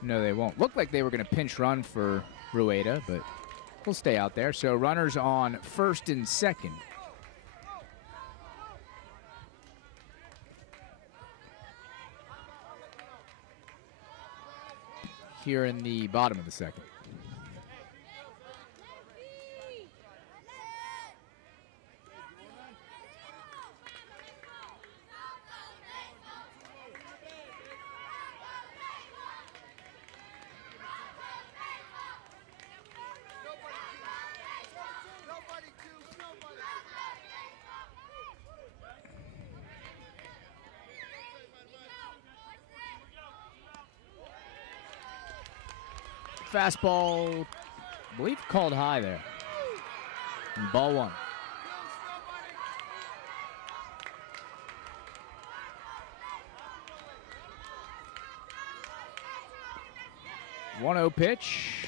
No, they won't. Looked like they were going to pinch run for Rueda, but we'll stay out there. So runners on first and second. Here in the bottom of the second. Fastball, I believe called high there. And ball one. One-oh pitch.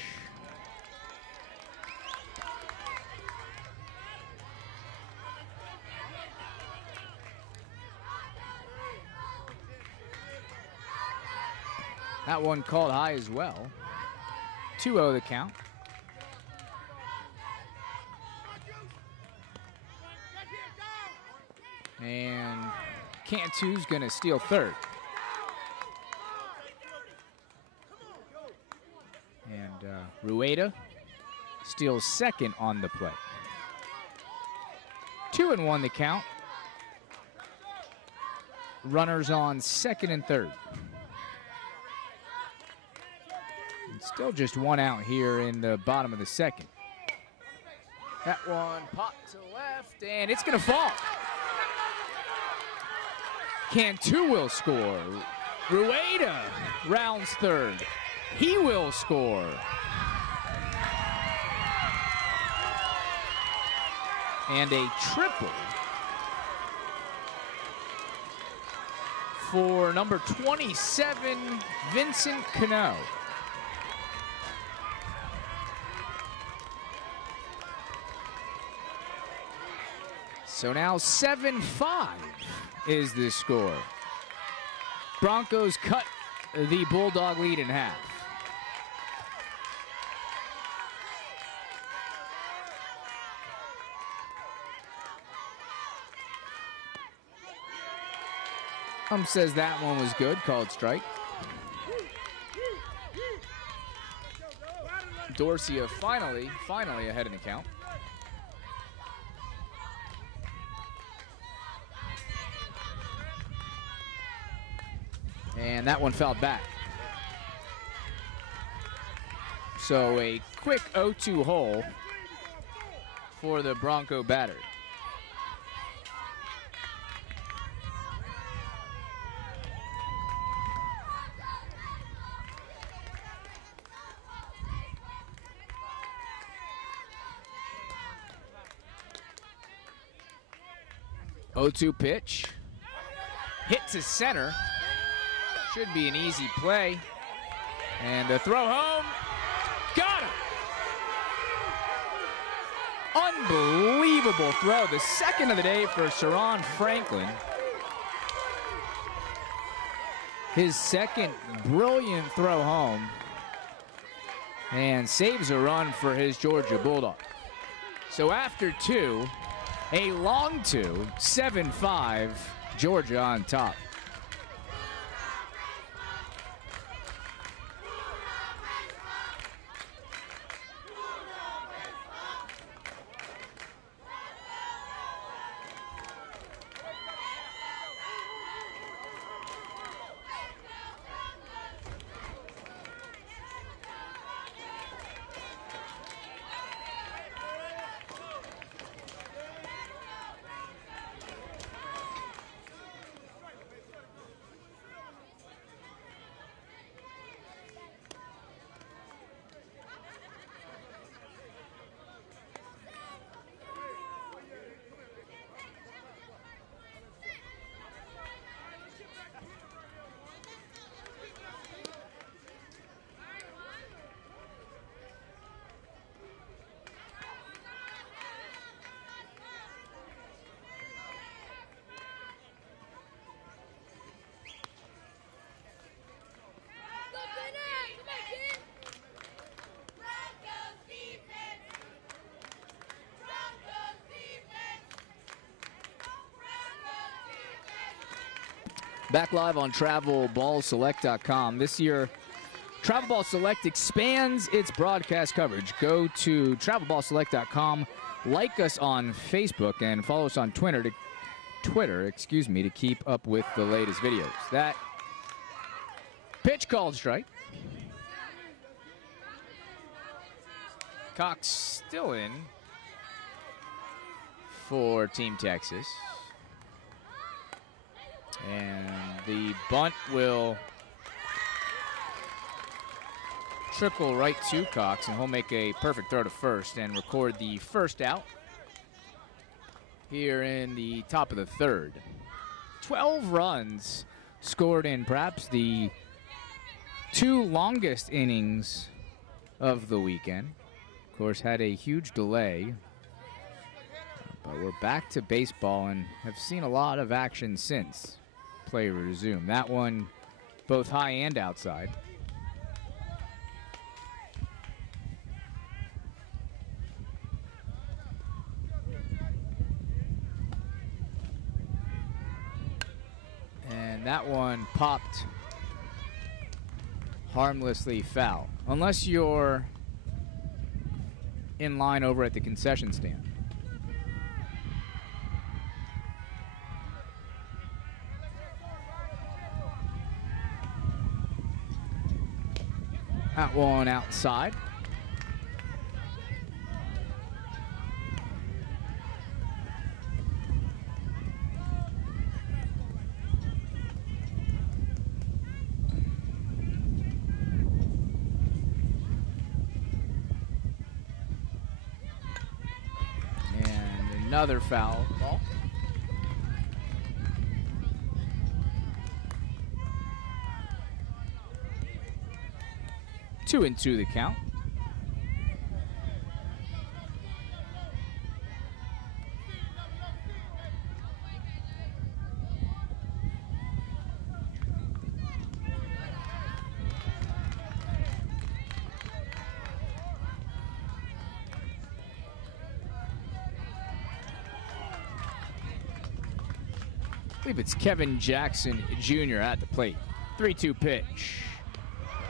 That one called high as well. 2-0 the count. And Cantu's going to steal third. And Rueda steals second on the play. 2-1 the count. Runners on second and third. Still just one out here in the bottom of the second. That one popped to left, and it's going to fall. Cantu will score. Rueda rounds third. He will score. And a triple for number 27, Vincent Cano. So now 7-5 is the score. Broncos cut the Bulldog lead in half. Says that one was good, called strike. Dorcia finally ahead in the count. And that one fouled back. So a quick 0-2 hole for the Bronco batter. O2 pitch. Hit to center. Should be an easy play. And the throw home. Got him! Unbelievable throw. The second of the day for Saron Franklin. His second brilliant throw home. And saves a run for his Georgia Bulldogs. So after two, a long two, 7-5, Georgia on top. Back live on TravelBallSelect.com. This year, Travel Ball Select expands its broadcast coverage. Go to TravelBallSelect.com, like us on Facebook, and follow us on Twitter to keep up with the latest videos. That pitch called strike. Cox still in for Team Texas. And the bunt will trickle right to Cox, and he'll make a perfect throw to first and record the first out here in the top of the third. 12 runs scored in perhaps the two longest innings of the weekend. Of course, had a huge delay, but we're back to baseball and have seen a lot of action since play resumed. That one both high and outside. And that one popped harmlessly foul, unless you're in line over at the concession stand. That one outside. And another foul ball. Two and two the count. I believe it's Kevin Jackson Jr. at the plate. 3-2 pitch.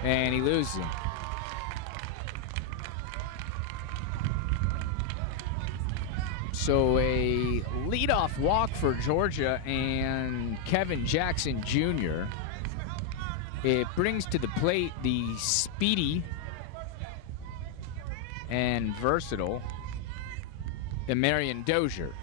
And he loses him. So a leadoff walk for Georgia and Kevin Jackson Jr. It brings to the plate the speedy and versatile Marion Dozier.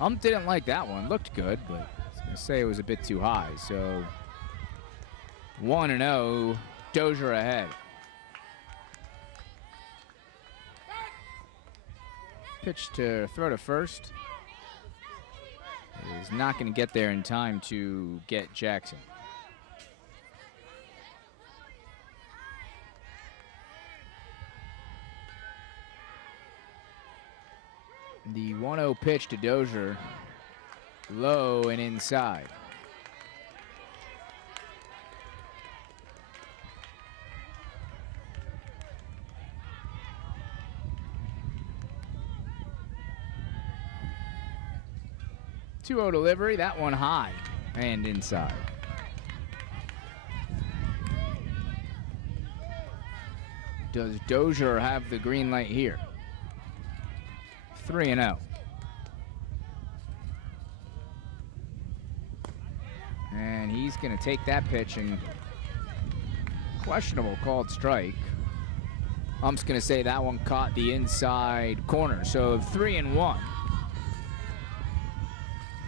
And didn't like that one. Looked good, but I was going to say it was a bit too high. So 1-0, Dozier ahead. Pitch to throw to first. Is not going to get there in time to get Jackson. The 1-0 pitch to Dozier, low and inside. Two-0 delivery, that one high and inside. Does Dozier have the green light here? 3-0. And he's going to take that pitch and questionable called strike. I'm just going to say that one caught the inside corner. So 3-1.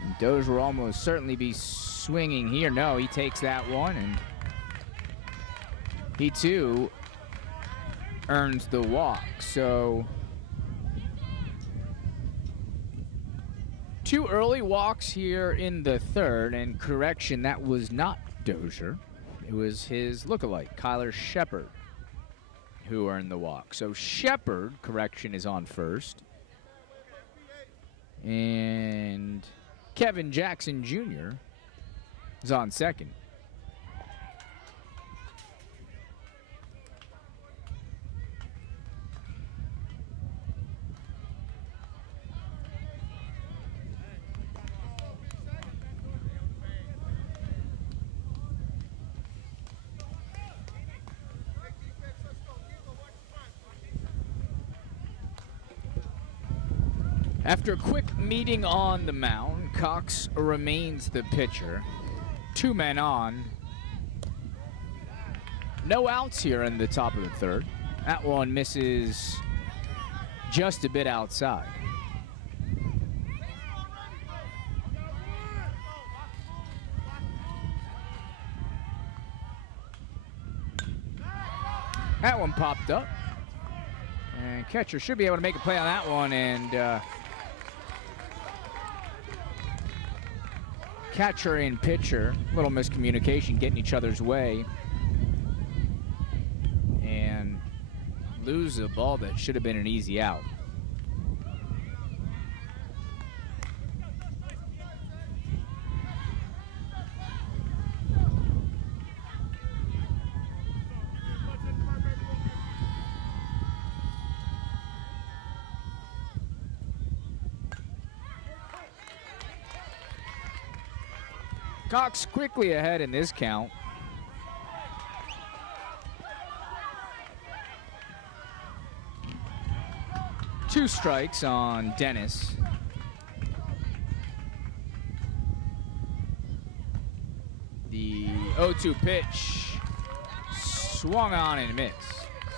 And Dozier will almost certainly be swinging here. No, he takes that one, and he too earns the walk. So 2 early walks here in the third, and correction, that was not Dozier. It was his lookalike, Kyler Shepard, who earned the walk. So Shepard, correction, is on first. And Kevin Jackson Jr. is on second. After a quick meeting on the mound, Cox remains the pitcher. 2 men on. No outs here in the top of the third. That one misses just a bit outside. That one popped up. And catcher should be able to make a play on that one, and catcher and pitcher, little miscommunication, getting each other's way, and lose a ball that should have been an easy out. Cox quickly ahead in this count. Two strikes on Dennis. The 0-2 pitch swung on and missed.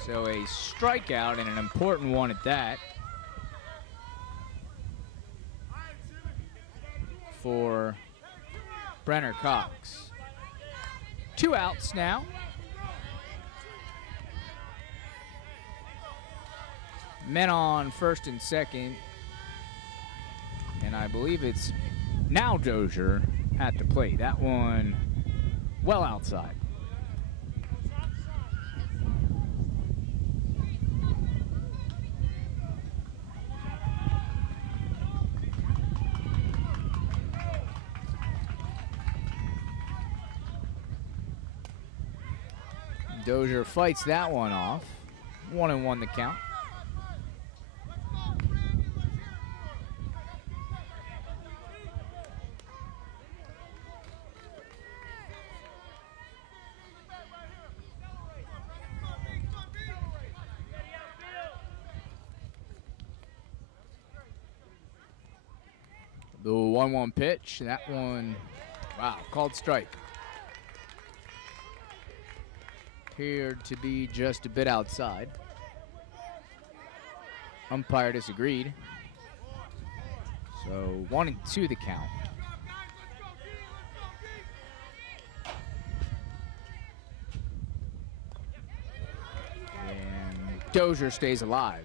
So a strikeout, and an important one at that, for Brenner Cox. 2 outs now. Men on first and second. And I believe it's now Dozier at the plate. That one well outside. Dozier fights that one off. 1-1 the count. The 1-1 pitch. That one, wow, called strike. Appeared to be just a bit outside. Umpire disagreed. So 1-2 the count. And Dozier stays alive.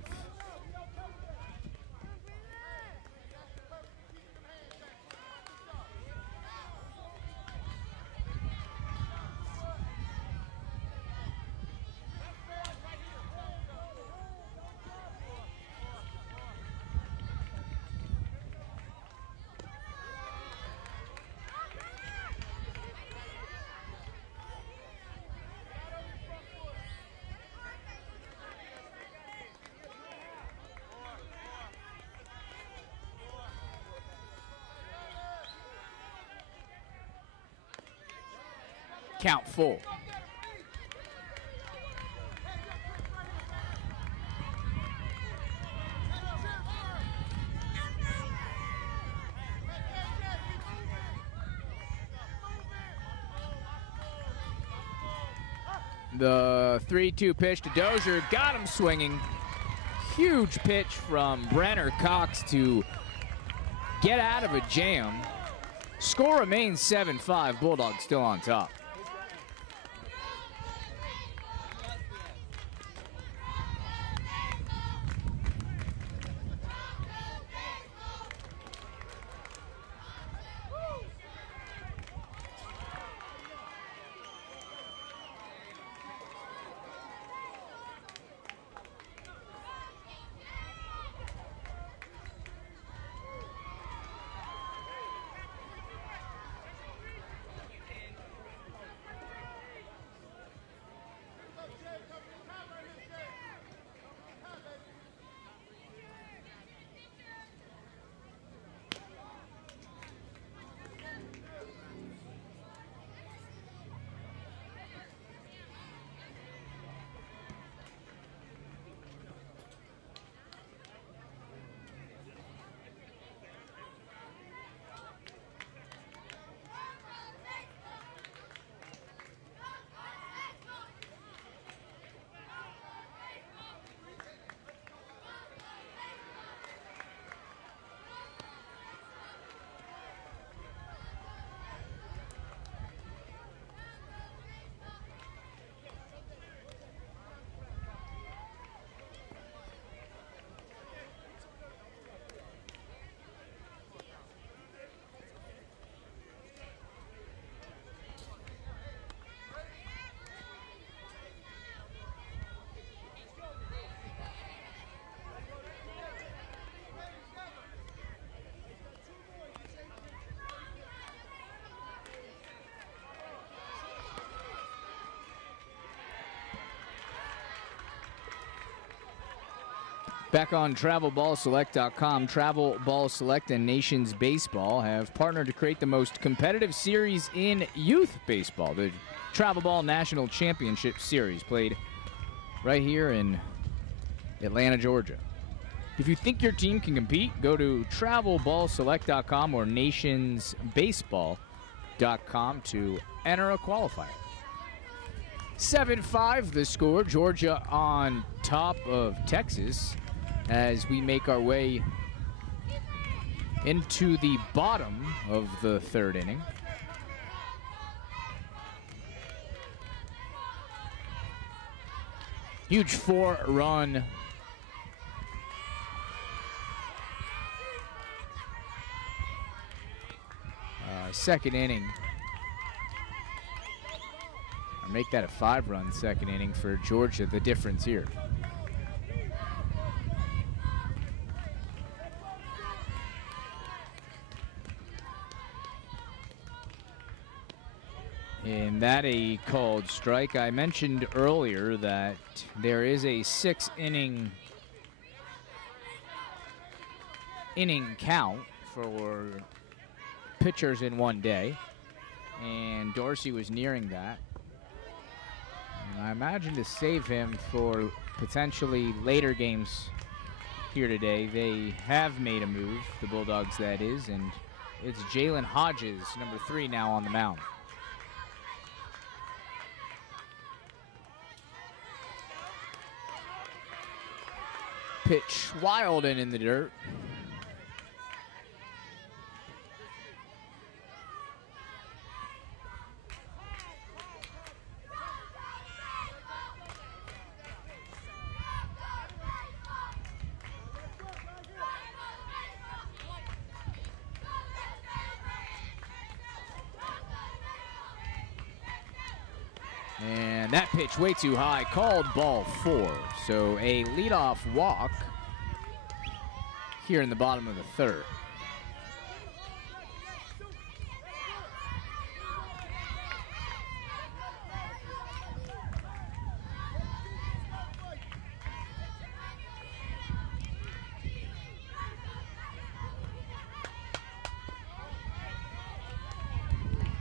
Count full. The 3-2 pitch to Dozier, got him swinging. Huge pitch from Brenner Cox to get out of a jam. Score remains 7-5, Bulldogs still on top. Back on TravelBallSelect.com, Travel Ball Select and Nations Baseball have partnered to create the most competitive series in youth baseball, the Travel Ball National Championship Series, played right here in Atlanta, Georgia. If you think your team can compete, go to TravelBallSelect.com or NationsBaseball.com to enter a qualifier. 7-5 the score, Georgia on top of Texas as we make our way into the bottom of the third inning. Huge 4-run second inning. Or make that a 5-run second inning for Georgia, the difference here. And that a called strike. I mentioned earlier that there is a 6-inning count for pitchers in one day, and Dorsey was nearing that. And I imagine to save him for potentially later games here today, they have made a move, the Bulldogs that is, and it's Jalen Hodges, number 3, now on the mound. Pitch wild and in the dirt. And that pitch way too high, called ball 4. So a leadoff walk here in the bottom of the 3rd.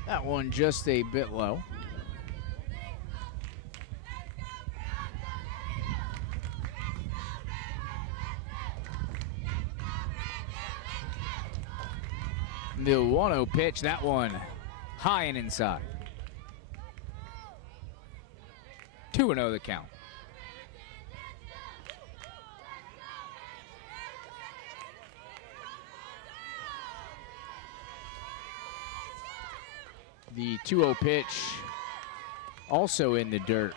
That one just a bit low. The 1-0 pitch, that one high and inside. 2-0 the count. The 2-0 pitch also in the dirt.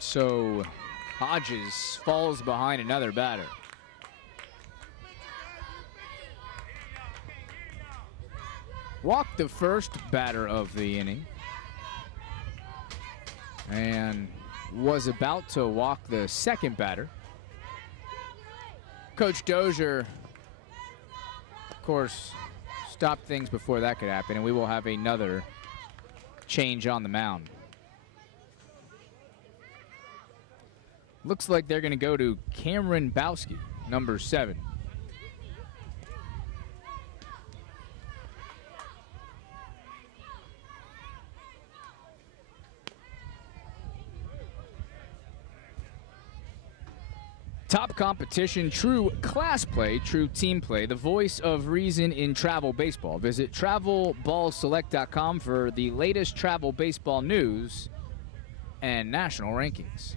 So Hodges falls behind another batter. Walked the first batter of the inning and was about to walk the second batter. Coach Dozier, of course, stopped things before that could happen, and we will have another change on the mound. Looks like they're going to go to Cameron Bowski, number 7. Top competition, true class play, true team play, the voice of reason in travel baseball. Visit TRAVELBALLSELECT.com for the latest travel baseball news and national rankings.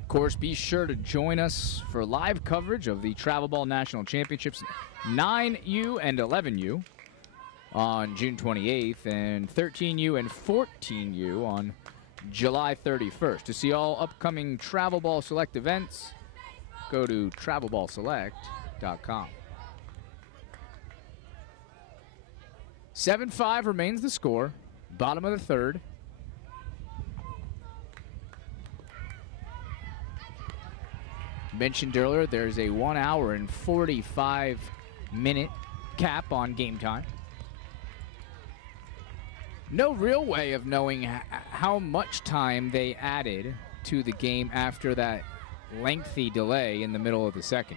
Of course, be sure to join us for live coverage of the Travel Ball National Championships 9U and 11U on June 28th and 13U and 14U on July 31st. To see all upcoming Travel Ball Select events, go to TRAVELBALLSELECT.com. 7-5 remains the score. Bottom of the 3rd. Mentioned earlier, there's a 1 hour and 45-minute cap on game time. No real way of knowing how much time they added to the game after that lengthy delay in the middle of the 2nd.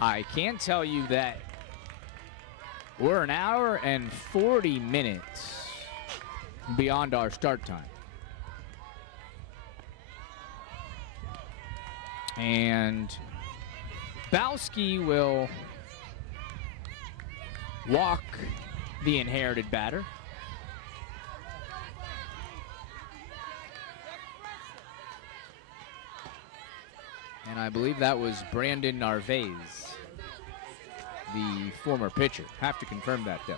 I can tell you that we're an hour and 40 minutes beyond our start time. And Bowski will walk the inherited batter. And I believe that was Brandon Narvaez, the former pitcher. Have to confirm that, though.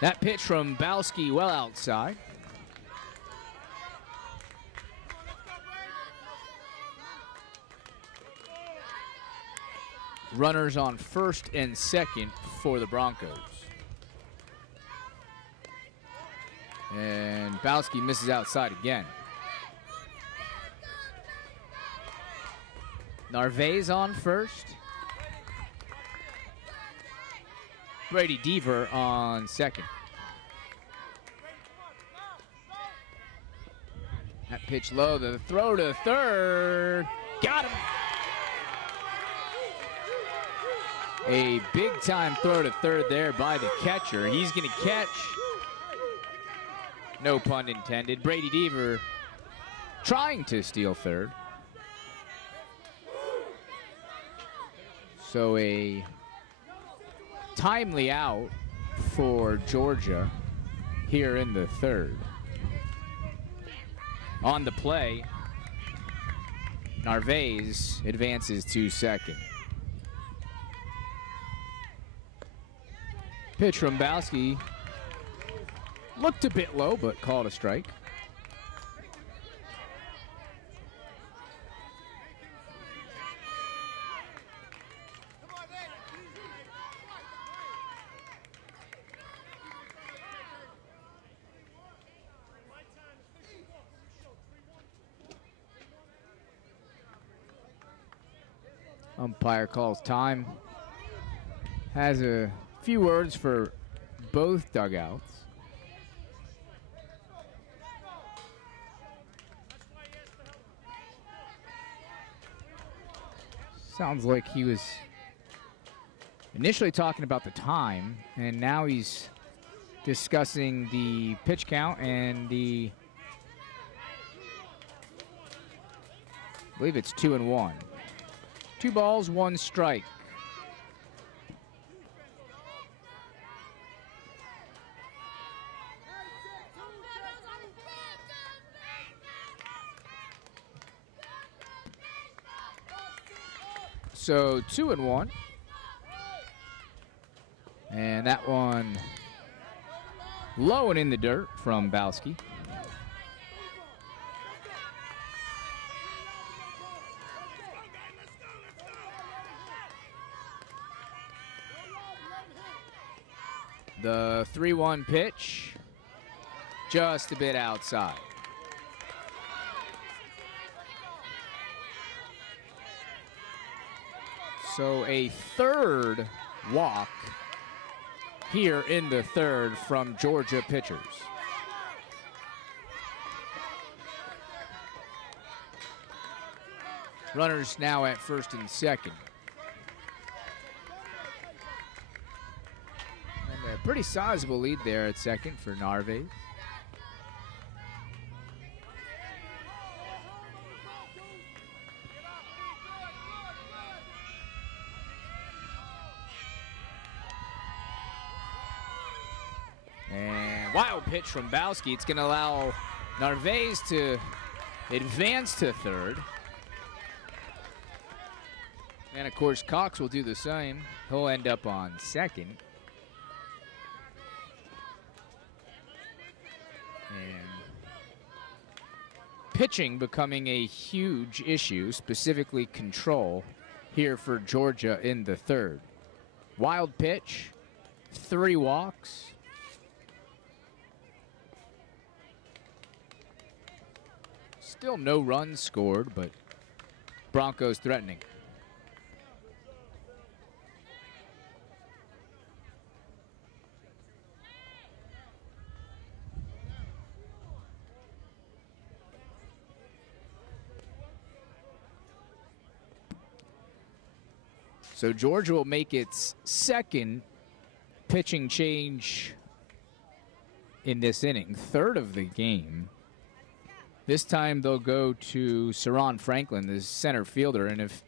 That pitch from Bowski well outside. Runners on first and second for the Broncos. And Bowski misses outside again. Narvaez on first. Brady Deaver on second. That pitch low, the throw to third. Got him. A big-time throw to third there by the catcher. He's going to catch. No pun intended. Brady Deaver trying to steal third. So a timely out for Georgia here in the third. On the play, Narvaez advances to second. Pitch from Bowski. Looked a bit low, but called a strike. Umpire calls time. Has a few words for both dugouts. Sounds like he was initially talking about the time, and now he's discussing the pitch count and the, I believe it's 2-1. 2 balls, 1 strike. So 2-1. And that one low and in the dirt from Bowski. The 3-1 pitch, just a bit outside. So a third walk here in the third from Georgia pitchers. Runners now at first and second. And a pretty sizable lead there at second for Narvaez. And wild pitch from Bowski. It's going to allow Narvaez to advance to third. And of course, Cox will do the same. He'll end up on second. And pitching becoming a huge issue, specifically control here for Georgia in the third. Wild pitch, 3 walks. Still no runs scored, but Broncos threatening. So Georgia will make its second pitching change in this inning, third of the game. This time they'll go to Saron Franklin, the center fielder, and if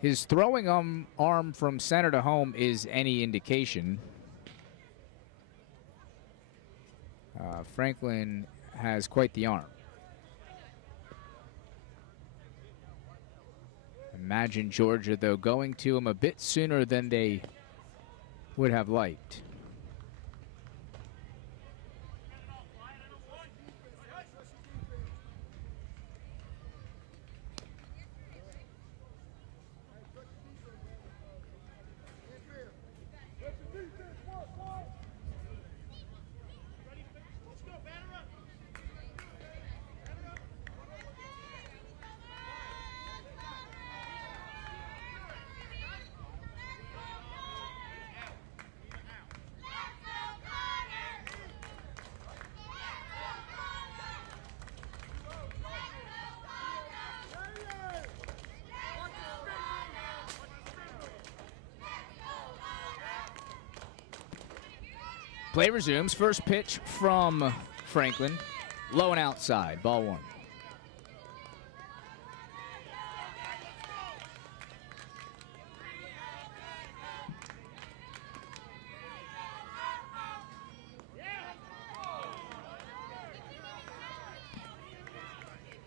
his throwing arm from center to home is any indication, Franklin has quite the arm. Imagine Georgia, though, going to him a bit sooner than they would have liked. Play resumes. First pitch from Franklin. Low and outside. Ball 1.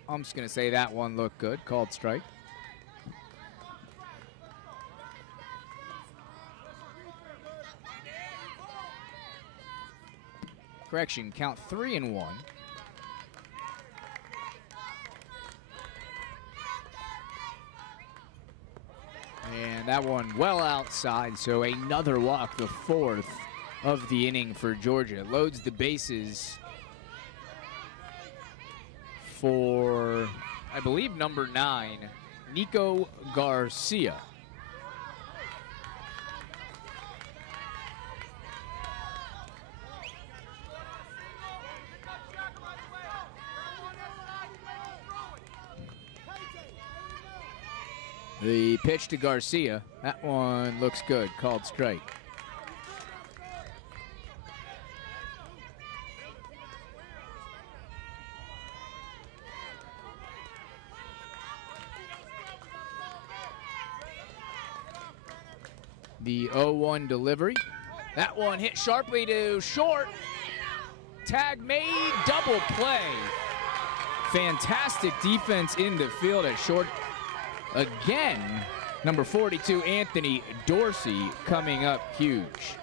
I'm just going to say that one looked good. Called strike. Correction, count 3-1. And that one well outside, so another walk, the 4th of the inning for Georgia. Loads the bases for, I believe, number 9, Nico Garcia. The pitch to Garcia, that one looks good, called strike. The 0-1 delivery. That one hit sharply to short. Tag made, double play. Fantastic defense in the field at short. Again, number 42, Anthony Dorsey, coming up huge.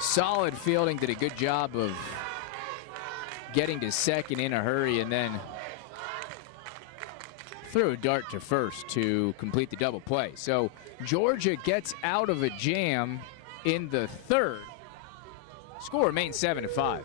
Solid fielding, did a good job of getting to second in a hurry, and then threw a dart to first to complete the double play. So Georgia gets out of a jam in the 3rd. Score remains 7-5.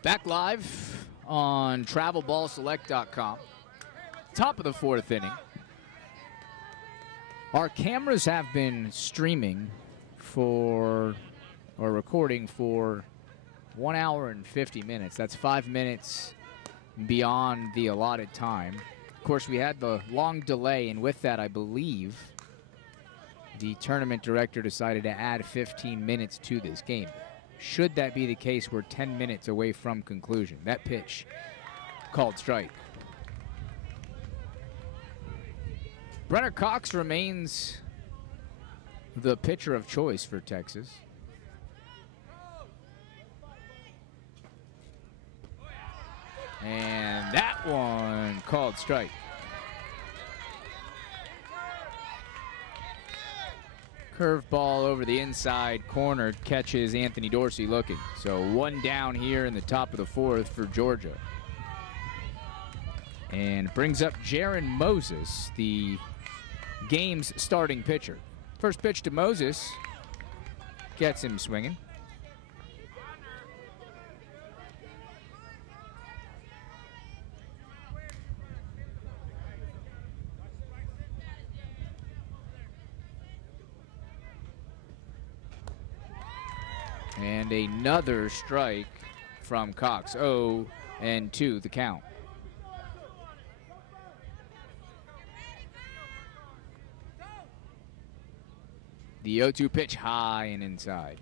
Back live on TravelBallSelect.com. Top of the 4th inning. Our cameras have been streaming for, or recording for, 1 hour and 50 minutes. That's 5 minutes beyond the allotted time. Of course, we had the long delay, and with that, I believe the tournament director decided to add 15 minutes to this game. Should that be the case, we're 10 minutes away from conclusion. That pitch called strike. Brenner Cox remains the pitcher of choice for Texas. And that one called strike. Curveball over the inside corner catches Anthony Dorsey looking. So 1 down here in the top of the 4th for Georgia. And brings up Jaron Moses, the game's starting pitcher. First pitch to Moses gets him swinging. And another strike from Cox. 0-2 the count. The 0-2 pitch high and inside.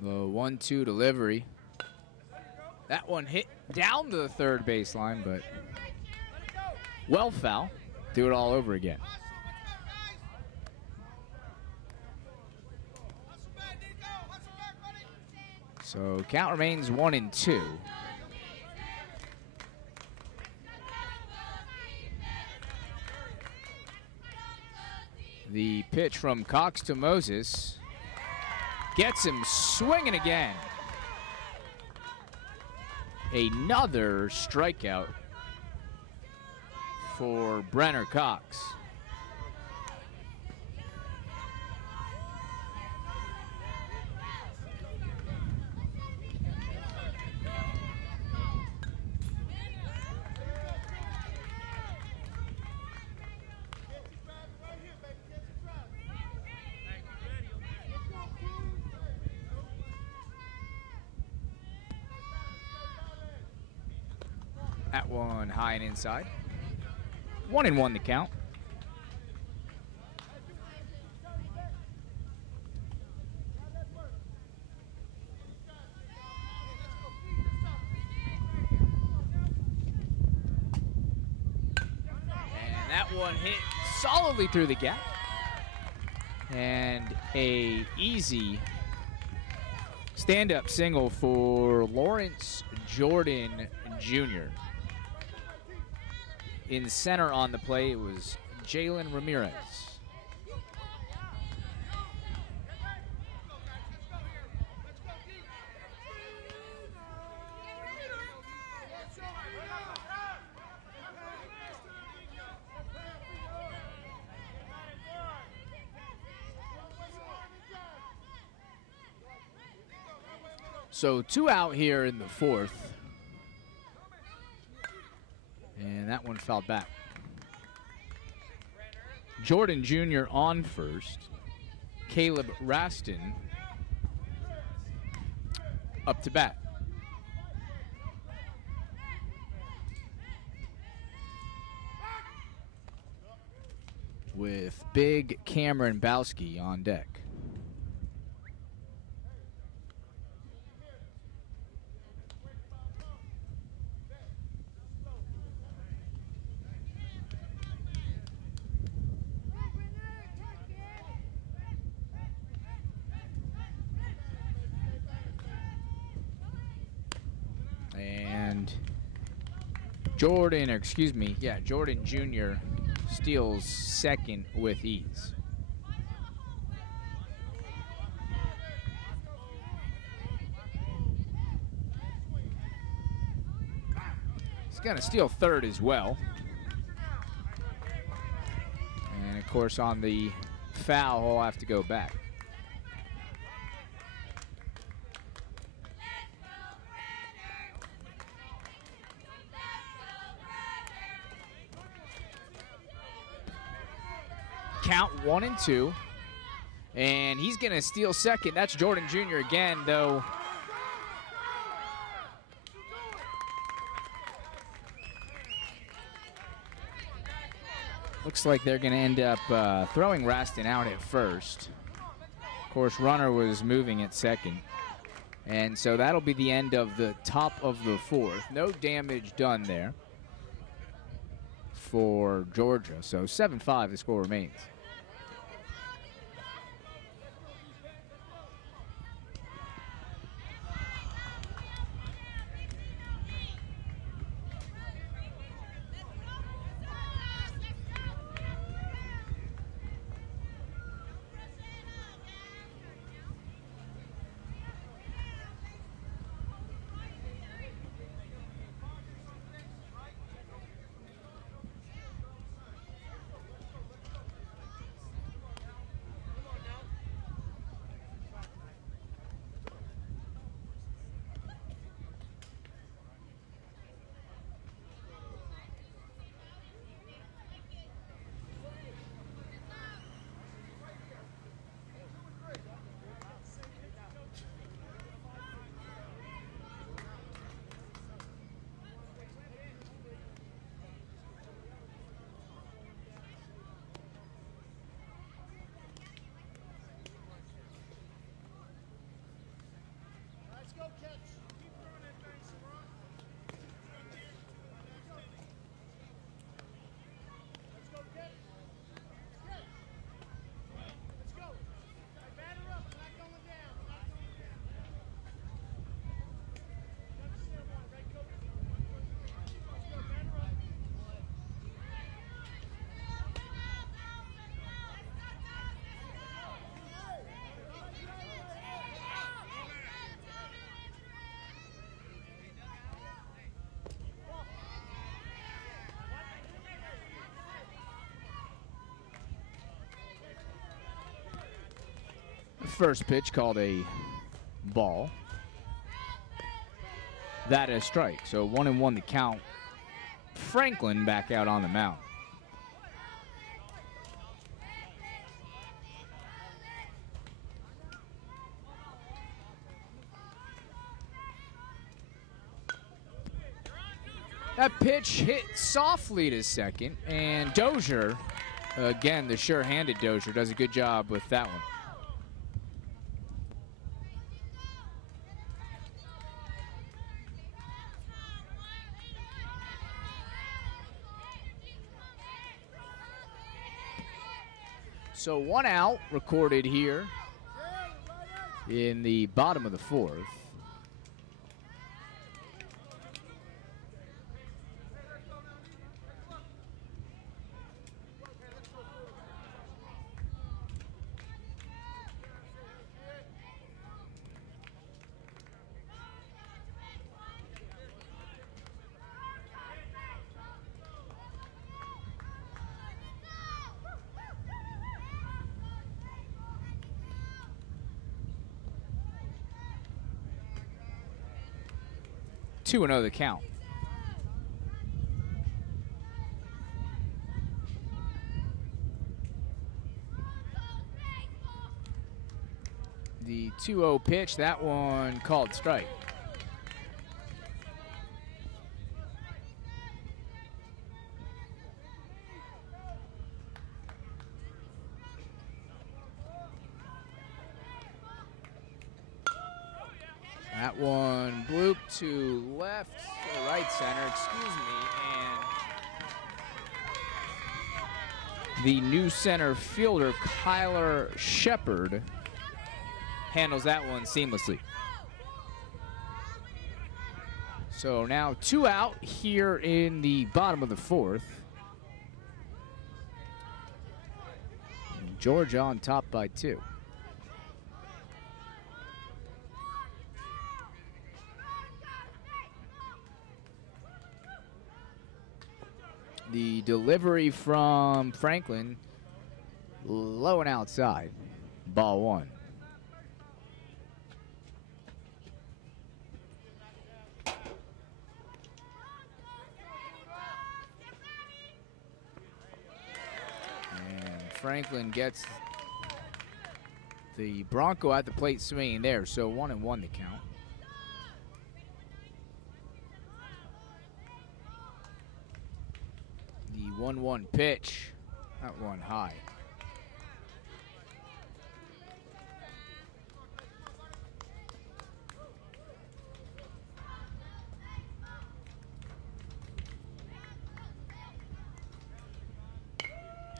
The 1-2 delivery. That one hit down to the third baseline, but well foul. Do it all over again. So count remains 1-2. The pitch from Cox to Moses gets him swinging again. Another strikeout for Brenner Cox. That one high and inside. 1-1 the count. And that one hit solidly through the gap. And a easy stand-up single for Lawrence Jordan Jr. In center on the play, it was Jalen Ramirez. So 2 out here in the 4th. And that one fouled back. Jordan Jr. on first. Caleb Raston up to bat. With big Cameron Bowski on deck. Jordan Jr. steals second with ease. He's going to steal third as well. And, of course, on the foul, he'll have to go back. Count 1-2, and he's going to steal second. That's Jordan Jr. again, though. Looks like they're going to end up throwing Raston out at first. Of course, runner was moving at second. And so that'll be the end of the top of the 4th. No damage done there for Georgia. So 7-5 the score remains. First pitch called a ball. That is strike. So 1-1 the count. Franklin back out on the mound. That pitch hit softly to second, and Dozier, again, the sure-handed Dozier, does a good job with that one. So 1 out recorded here in the bottom of the 4th. Two and 0 the count. The 2-0 pitch, that one called strike. That one bloop to left, to right center, excuse me, and the new center fielder, Kyler Shepard, handles that one seamlessly. So now 2 out here in the bottom of the 4th. Georgia on top by 2. The delivery from Franklin, low and outside, ball 1. And Franklin gets the Bronco at the plate swinging there, so 1-1 the count. The 1-1 pitch, that one high.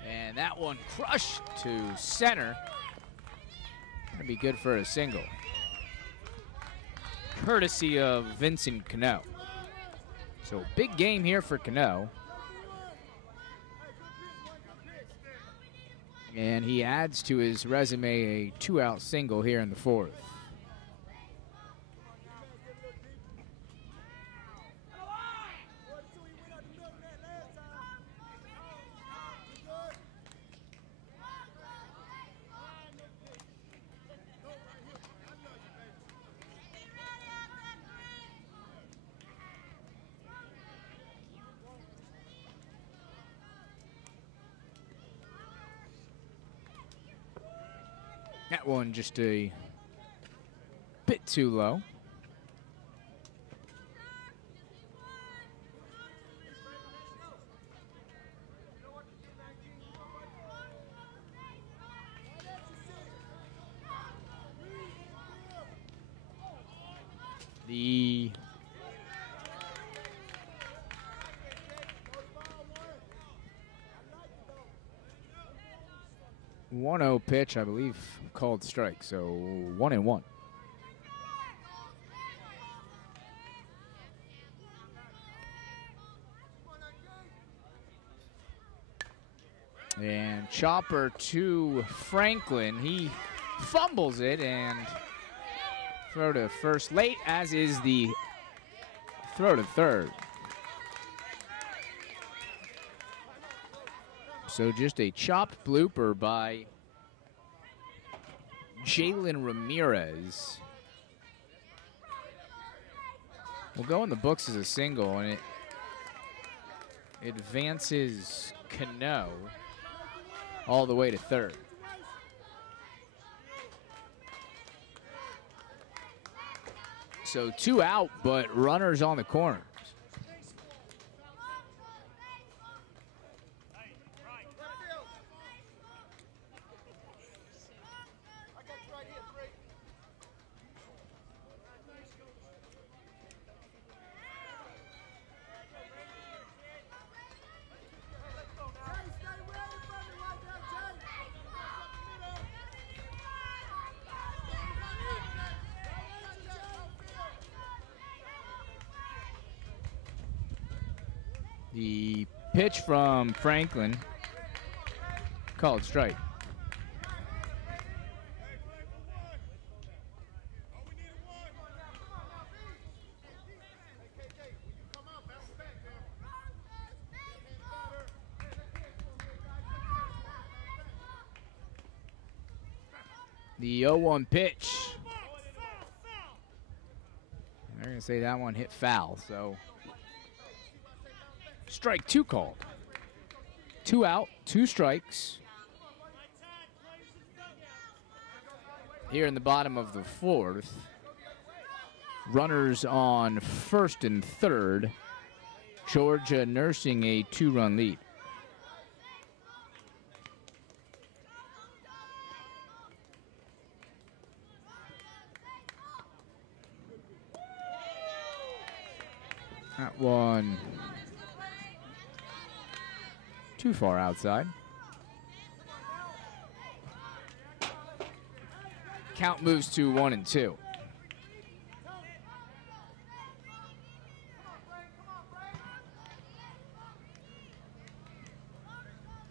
And that one crushed to center. Gonna be good for a single. Courtesy of Vincent Cano. So big game here for Cano. And he adds to his resume a 2-out single here in the 4th. That one just a bit too low. The 1-0 pitch, I believe, called strike, so 1-1. And chopper to Franklin. He fumbles it and throw to first late, as is the throw to third. So just a chopped blooper by Jalen Ramirez will go in the books as a single, and it advances Cano all the way to third. So 2 out, but runners on the corners. The pitch from Franklin, called strike. The 0-1 pitch. They're going to say that one hit foul, so strike 2 called. 2 out, 2 strikes. Here in the bottom of the 4th. Runners on first and third. Georgia nursing a 2-run lead. That one too far outside. Count moves to 1-2.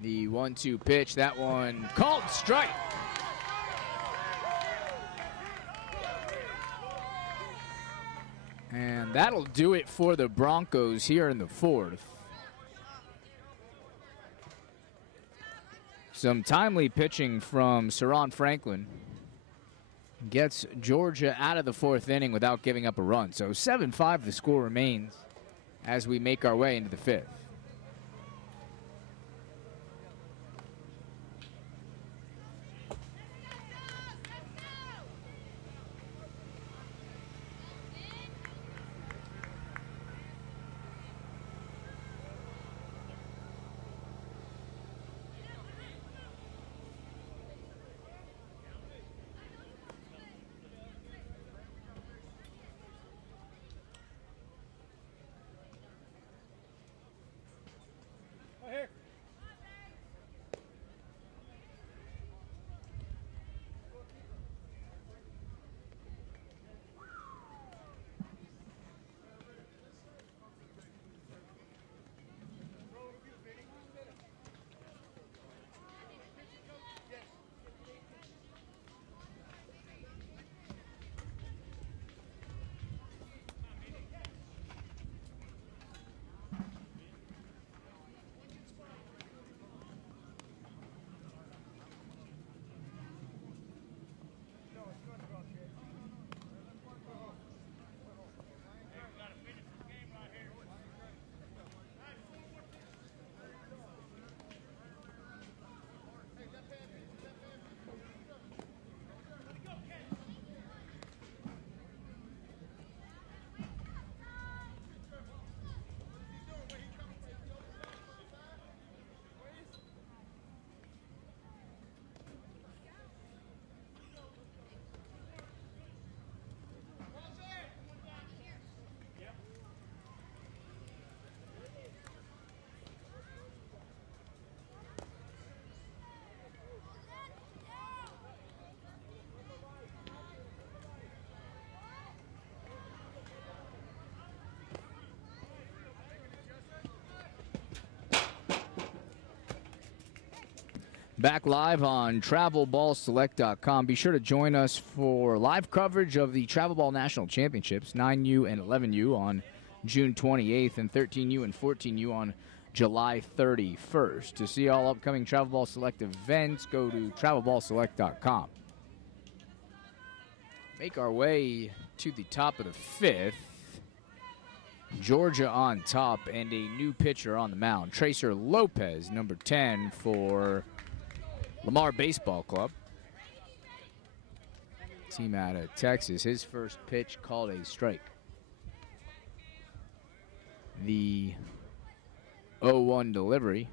The 1-2 pitch, that one called strike. And that'll do it for the Broncos here in the 4th. Some timely pitching from Saron Franklin gets Georgia out of the 4th inning without giving up a run. So 7-5 the score remains as we make our way into the 5th. Back live on TravelBallSelect.com. Be sure to join us for live coverage of the Travel Ball National Championships, 9U and 11U on June 28th, and 13U and 14U on July 31st. To see all upcoming Travel Ball Select events, go to TravelBallSelect.com. make our way to the top of the 5th. Georgia on top and a new pitcher on the mound. Tracer Lopez, number 10 for Lamar Baseball Club. Team out of Texas. His first pitch called a strike. The 0-1 delivery.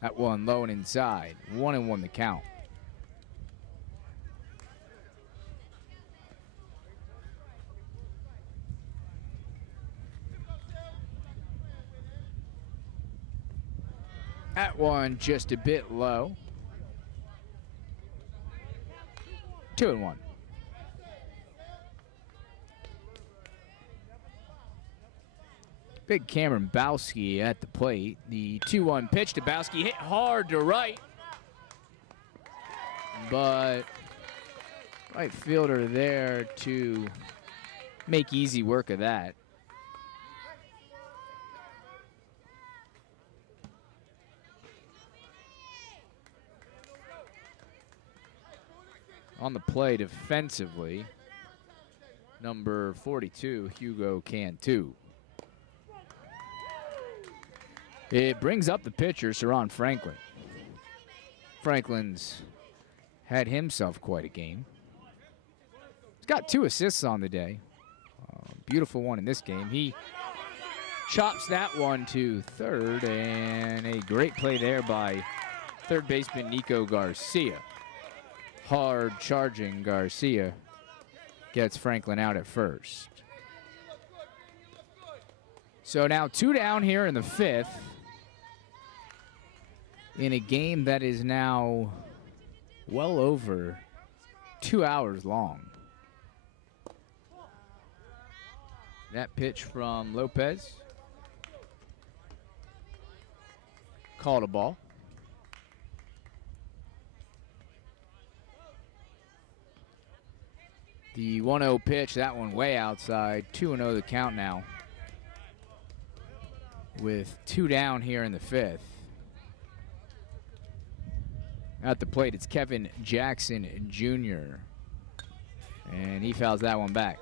That one low and inside. 1-1 the count. That one just a bit low. 2-1. Big Cameron Bowski at the plate. The 2-1 pitch to Bowski, hit hard to right. But right fielder there to make easy work of that. On the play defensively, number 42, Hugo Cantu. It brings up the pitcher, Saron Franklin. Franklin's had himself quite a game. He's got 2 assists on the day. Beautiful one in this game. He chops that one to third, and a great play there by third baseman Nico Garcia. Hard charging Garcia gets Franklin out at first. So now 2 down here in the 5th in a game that is now well over 2 hours long. That pitch from Lopez called a ball. The 1-0 pitch, that one way outside. 2-0 the count now. With 2 down here in the 5th. At the plate, it's Kevin Jackson Jr. And he fouls that one back.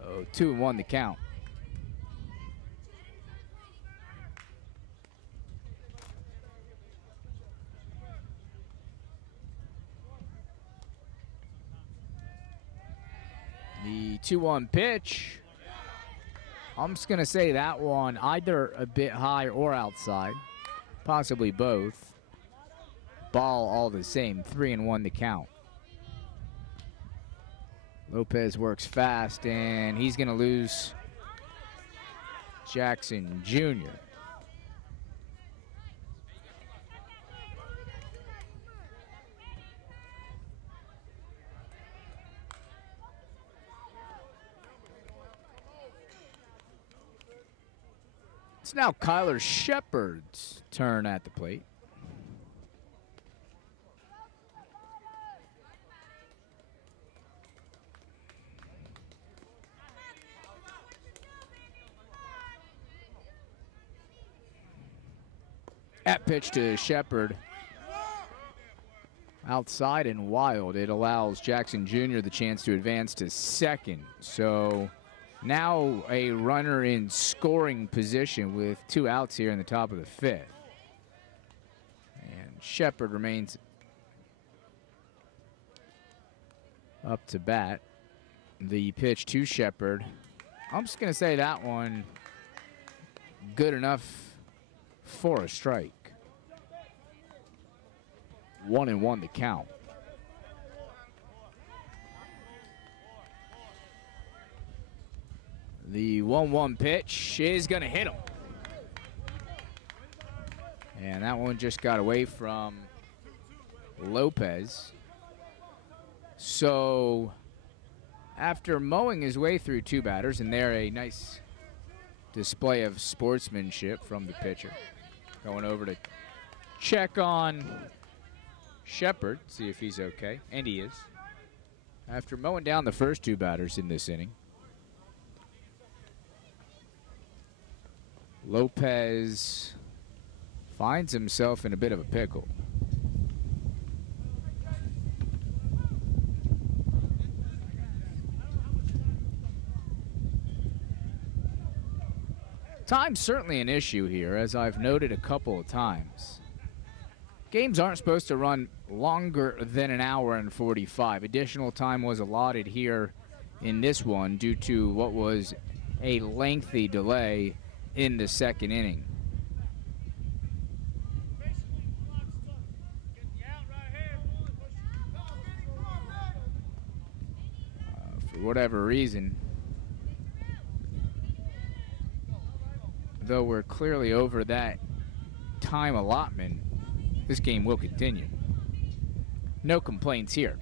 So 2-1 the count. The 2-1 pitch. I'm just going to say that one either a bit high or outside. Possibly both. Ball all the same. 3-1 the count. Lopez works fast, and he's going to lose Jackson Jr. It's now Kyler Shepard's turn at the plate. At pitch to Shepard. Outside and wild. It allows Jackson Jr. the chance to advance to second. So now a runner in scoring position with 2 outs here in the top of the 5th. And Shepard remains up to bat. The pitch to Shepard. I'm just going to say that one good enough for a strike. 1-1 the count. The 1-1 pitch is going to hit him. And that one just got away from Lopez. So after mowing his way through 2 batters, and there a nice display of sportsmanship from the pitcher. Going over to check on Shepard, see if he's okay, and he is. After mowing down the first 2 batters in this inning, Lopez finds himself in a bit of a pickle. Time's certainly an issue here, as I've noted a couple of times. Games aren't supposed to run longer than an hour and 45. Additional time was allotted here in this one due to what was a lengthy delay in the second inning. For whatever reason, though we're clearly over that time allotment, this game will continue. No complaints here.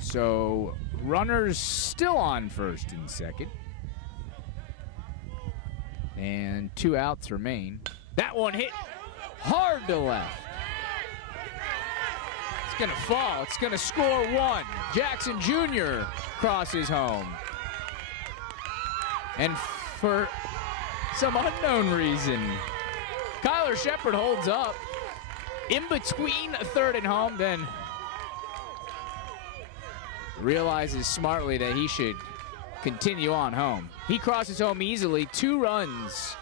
So, runners still on first and second. And 2 outs remain. That one hit hard to left. It's going to fall. It's going to score 1. Jackson Jr. crosses home. And for some unknown reason, Kyler Shepard holds up in between third and home, then realizes smartly that he should continue on home. He crosses home easily, 2 runs.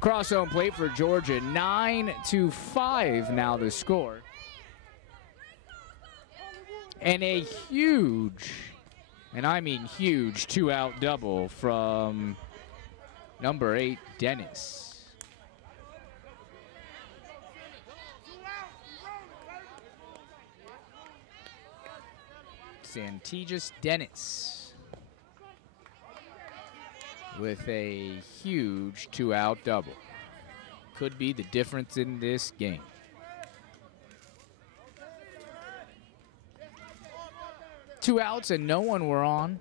Cross home plate for Georgia, 9-5 now the score. And a huge, and I mean huge, 2-out double from number 8, Dennis. Santigis Dennis with a huge 2-out double. Could be the difference in this game. Two outs and no one were on.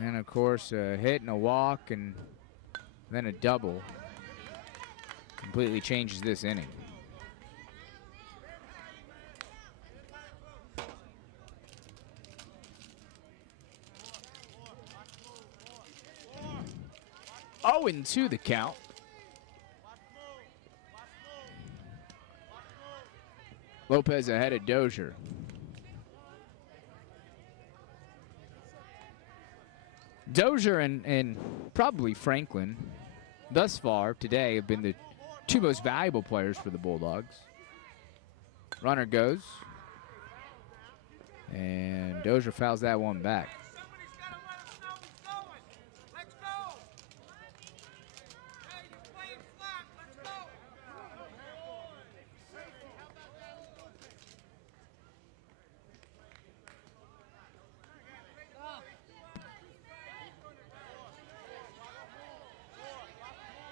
And of course a hit and a walk and then a double completely changes this inning. Oh, and 2 the count. Lopez ahead of Dozier. Dozier and probably Franklin thus far today have been the 2 most valuable players for the Bulldogs. Runner goes. And Dozier fouls that one back.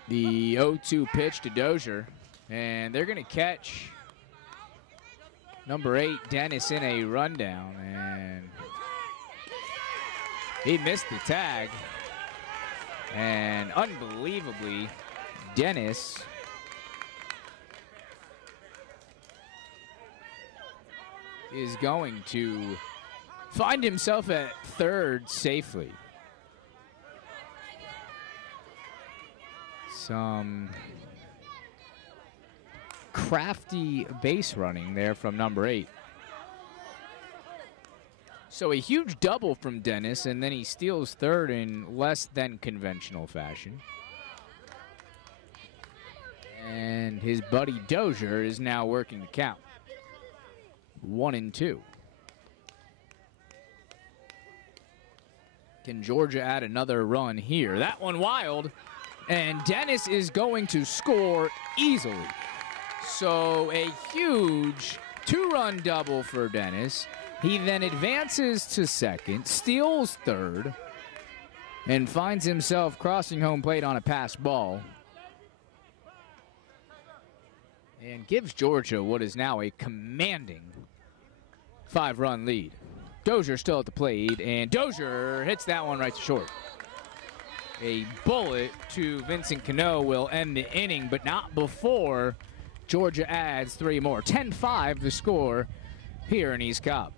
The 0-2 pitch to Dozier, and they're going to catch number 8, Dennis, in a rundown, and he missed the tag, and unbelievably, Dennis is going to find himself at third safely. Some crafty base running there from number 8. So a huge double from Dennis, and then he steals third in less than conventional fashion. And his buddy Dozier is now working the count. 1-2. Can Georgia add another run here? That one wild. And Dennis is going to score easily. So a huge 2-run double for Dennis. He then advances to second, steals third, and finds himself crossing home plate on a pass ball. And gives Georgia what is now a commanding 5-run lead. Dozier still at the plate, and Dozier hits that one right to short. A bullet to Vincent Cano will end the inning, but not before Georgia adds 3 more. 10-5 the score here in East Cobb.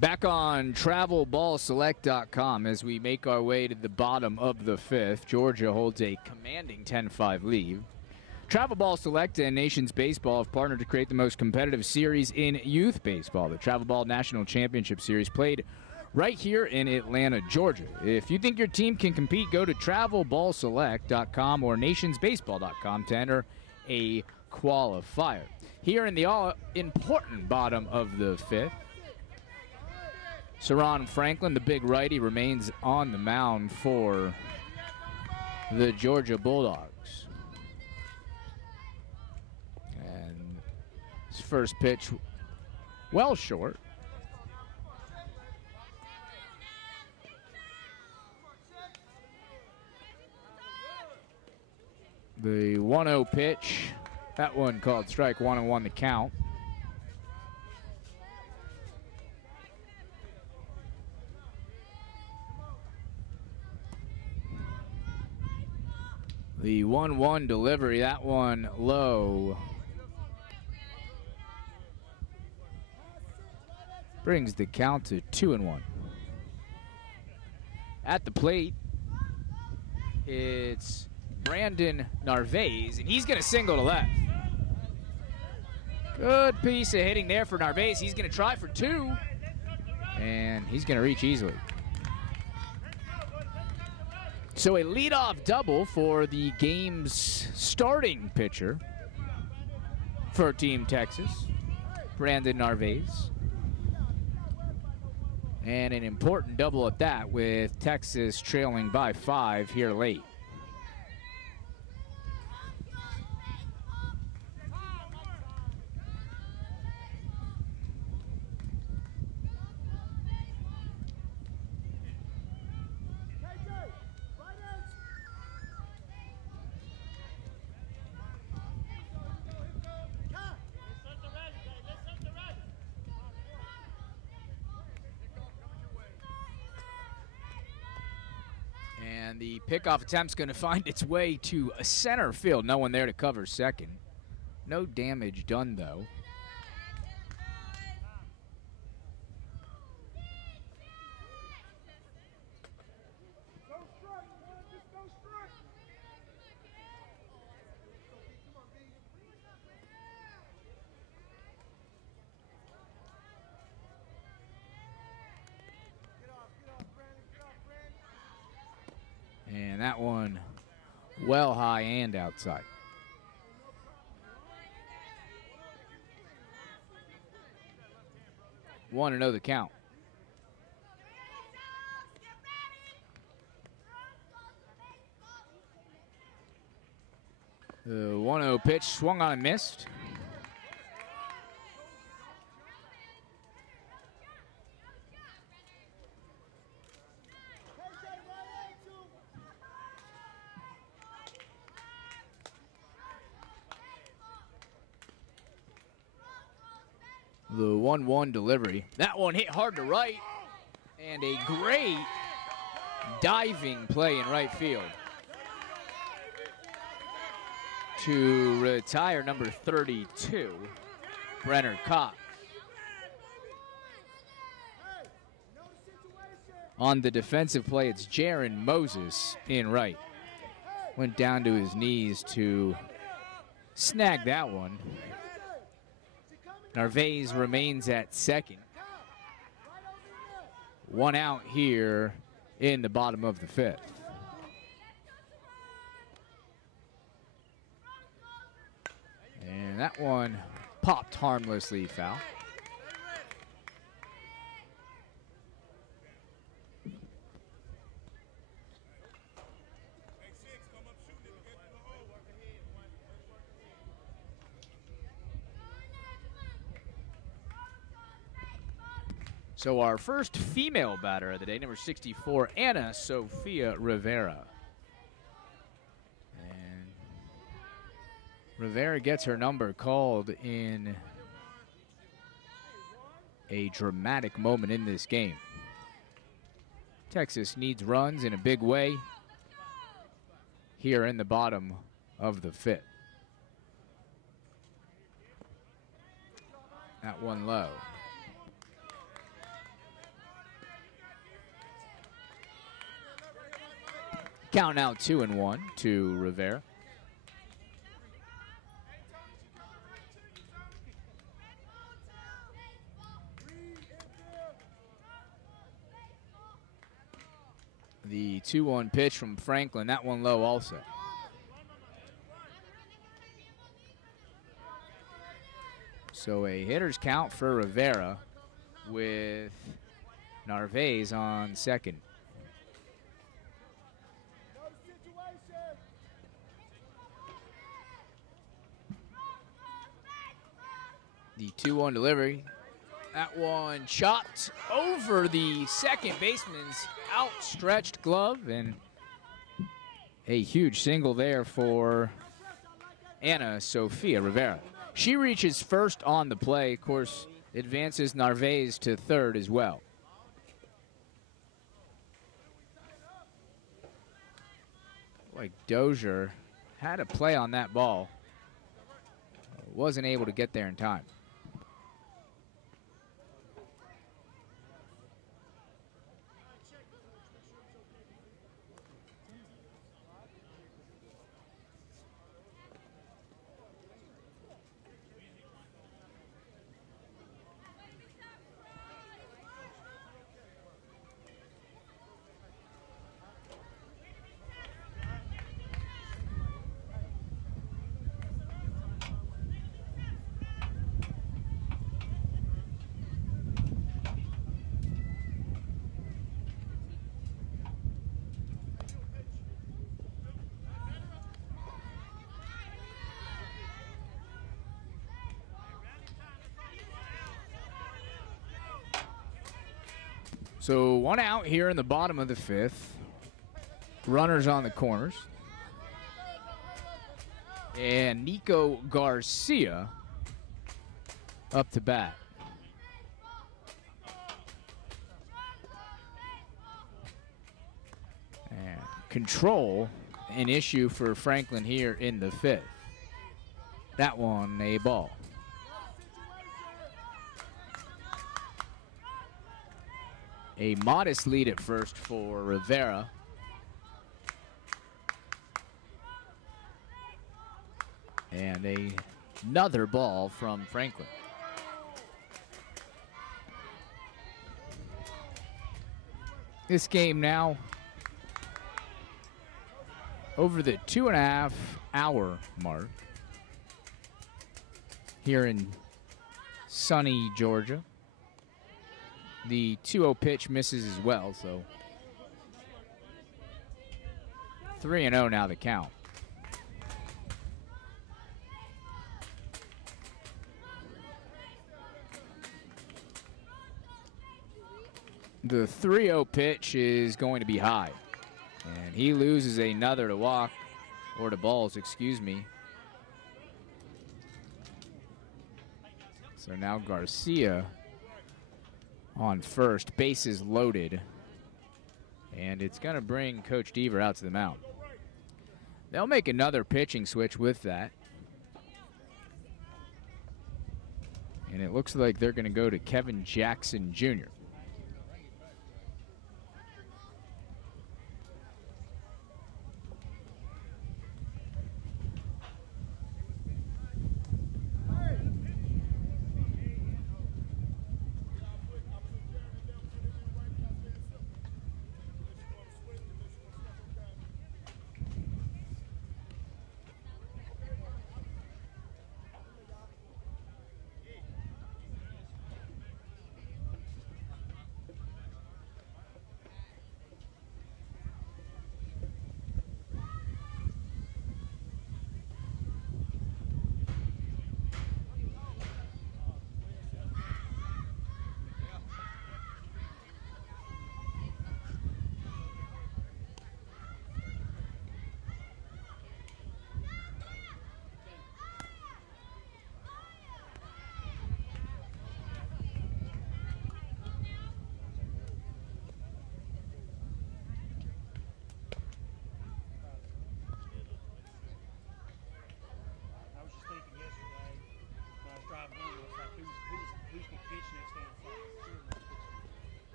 Back on TravelBallSelect.com as we make our way to the bottom of the fifth. Georgia holds a commanding 10-5 lead. Travel Ball Select and Nations Baseball have partnered to create the most competitive series in youth baseball. The Travel Ball National Championship Series played right here in Atlanta, Georgia. If you think your team can compete, go to TravelBallSelect.com or NationsBaseball.com to enter a qualifier. Here in the all-important bottom of the fifth, Saron Franklin, the big righty, remains on the mound for the Georgia Bulldogs. And his first pitch, well short. The 1-0 pitch, that one called strike 1-1 the count. The 1-1 delivery, that one low. Brings the count to 2-1. At the plate, it's Brandon Narvaez, and he's going to single to left. Good piece of hitting there for Narvaez. He's going to try for two, and he's going to reach easily. So a leadoff double for the game's starting pitcher for Team Texas, Brandon Narvaez. And an important double at that, with Texas trailing by 5 here late. And the pickoff attempt's going to find its way to a center field. No one there to cover second. No damage done, though. And that one well high and outside. Want to know the count. The 1-0 pitch swung on and missed. The 1-1 delivery. That one hit hard to right. And a great diving play in right field to retire number 32, Brenner Cox. On the defensive play, it's Jaron Moses in right. Went down to his knees to snag that one. Narvaez remains at second. One out here in the bottom of the fifth. And that one popped harmlessly foul. So our first female batter of the day, number 64, Ana Sofia Rivera. And Rivera gets her number called in a dramatic moment in this game. Texas needs runs in a big way here in the bottom of the fifth. That one low. Count now 2-1 to Rivera. The 2-1 pitch from Franklin, that one low also. So a hitter's count for Rivera with Narvaez on second. The 2-1 delivery. That one chopped over the second baseman's outstretched glove, and a huge single there for Ana Sofia Rivera. She reaches first on the play. Of course, advances Narvaez to third as well. Like Dozier had a play on that ball. Wasn't able to get there in time. So 1 out here in the bottom of the 5th. Runners on the corners. And Nico Garcia up to bat. And control, an issue for Franklin here in the 5th. That one a ball. A modest lead at first for Rivera. And another ball from Franklin. This game now over the 2.5 hour mark here in sunny Georgia. The 2-0 pitch misses as well, so 3-0 now the count. The 3-0 pitch is going to be high, and he loses another to walk, or to balls, excuse me. So now Garcia on first, bases loaded, and it's going to bring Coach Deaver out to the mound. They'll make another pitching switch with that, and it looks like they're going to go to Kevin Jackson Jr.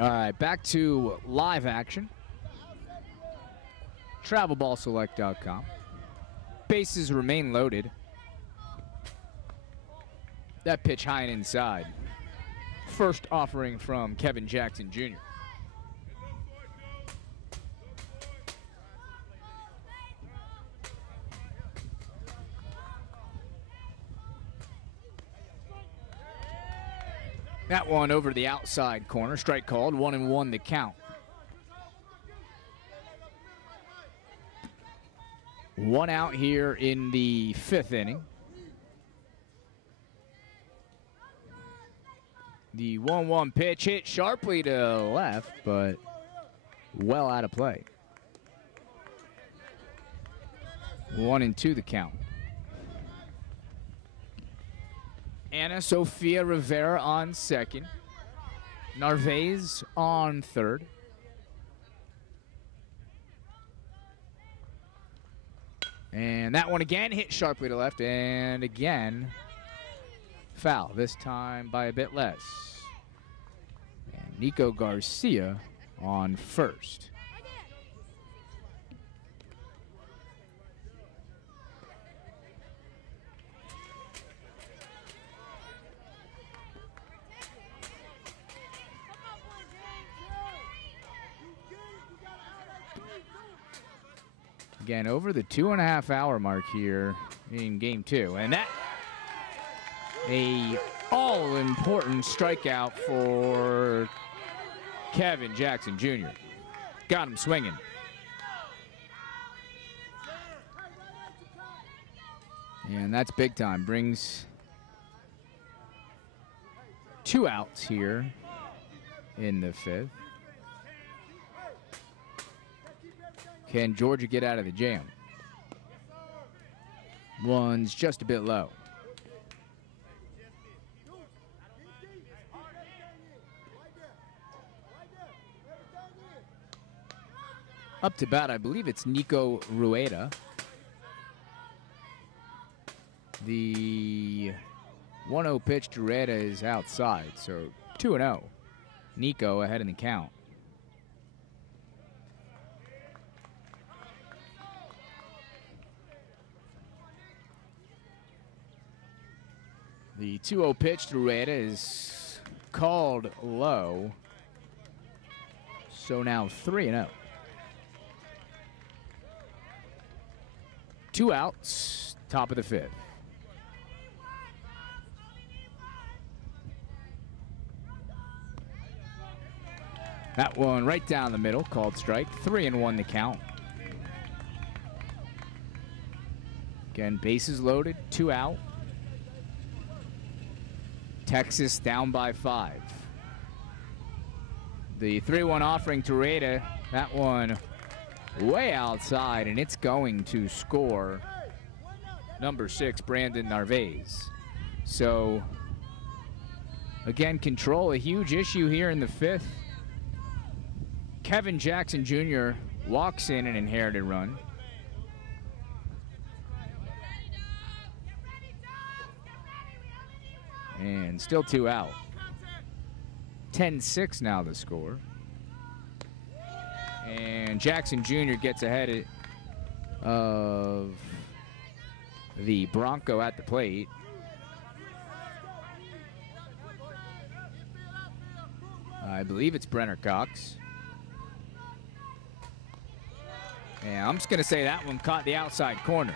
All right, back to live action. TravelBallSelect.com. Bases remain loaded. That pitch high and inside. First offering from Kevin Jackson Jr. That one over to the outside corner. Strike called. 1-1 the count. 1 out here in the 5th inning. The 1-1 pitch hit sharply to left, but well out of play. 1-2 the count. Ana Sofia Rivera on second. Narvaez on third. And that one again hit sharply to left, and again foul, this time by a bit less. And Nico Garcia on first. Again, over the 2.5-hour mark here in game 2. And that, a all-important strikeout for Kevin Jackson Jr. Got him swinging. And that's big time. Brings 2 outs here in the 5th. Can Georgia get out of the jam? One's just a bit low. Up to bat, I believe it's Nico Rueda. The 1-0 pitch to Rueda is outside, so 2-0. Nico ahead in the count. The 2-0 pitch to Rueda is called low. So now 3-0. 2 outs, top of the 5th. That one right down the middle, called strike. 3-1 the count. Again, bases loaded, 2 out. Texas down by 5. The 3-1 offering to Rueda, that one way outside, and it's going to score number 6, Brandon Narvaez. So, again, control, a huge issue here in the 5th. Kevin Jackson Jr. walks in an inherited run. And still 2 out. 10-6 now the score. And Jackson Jr. gets ahead of the Bronco at the plate. I believe it's Brenner Cox. And I'm just going to say that one caught the outside corner.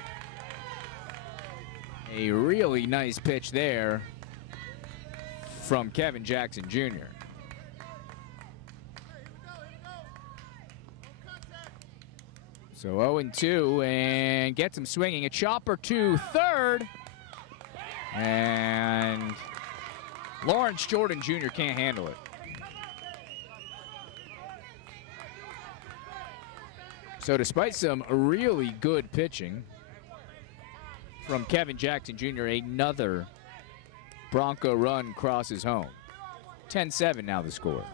A really nice pitch there from Kevin Jackson Jr. So 0-2 and gets him swinging. A chopper to third. And Lawrence Jordan Jr. can't handle it. So despite some really good pitching from Kevin Jackson Jr., another Bronco run crosses home. 10-7 now the score.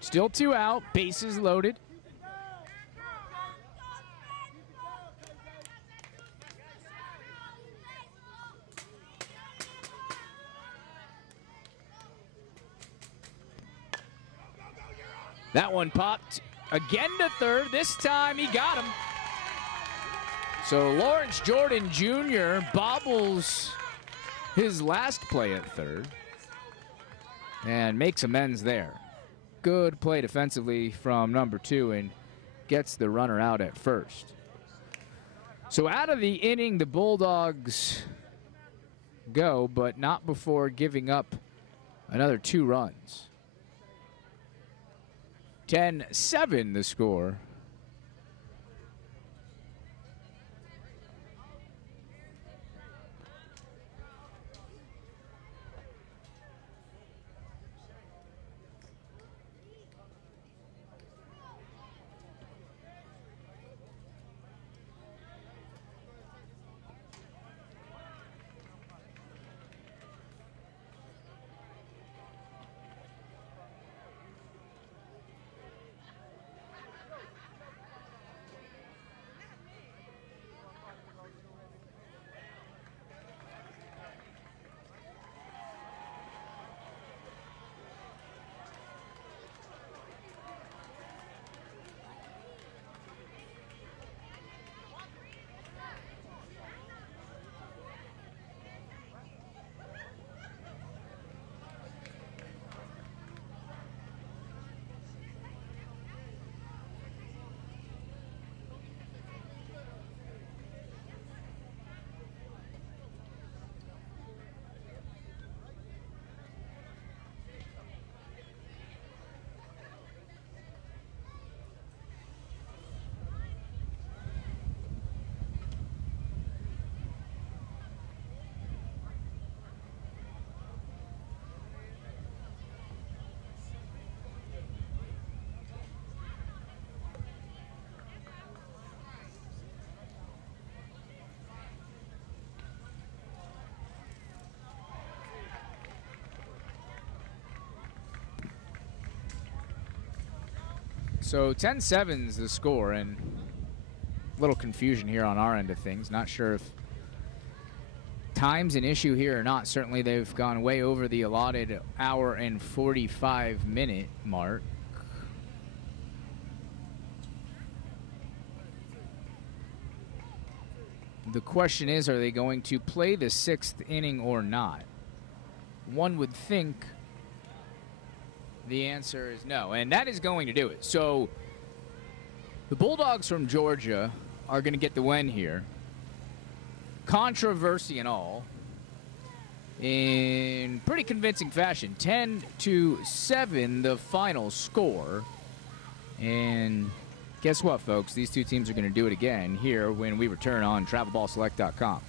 Still 2 out, bases loaded. That one popped again to third. This time he got him. So Lawrence Jordan Jr. bobbles his last play at third and makes amends there. Good play defensively from number 2 and gets the runner out at first. So out of the inning, the Bulldogs go, but not before giving up another 2 runs. 10-7 the score. So 10-7 is the score, and a little confusion here on our end of things. Not sure if time's an issue here or not. Certainly they've gone way over the allotted hour and 45-minute mark. The question is, are they going to play the 6th inning or not? One would think the answer is no, and that is going to do it. So the Bulldogs from Georgia are going to get the win here. Controversy and all, in pretty convincing fashion. 10-7 the final score. And guess what, folks? These two teams are going to do it again here when we return on TravelBallSelect.com.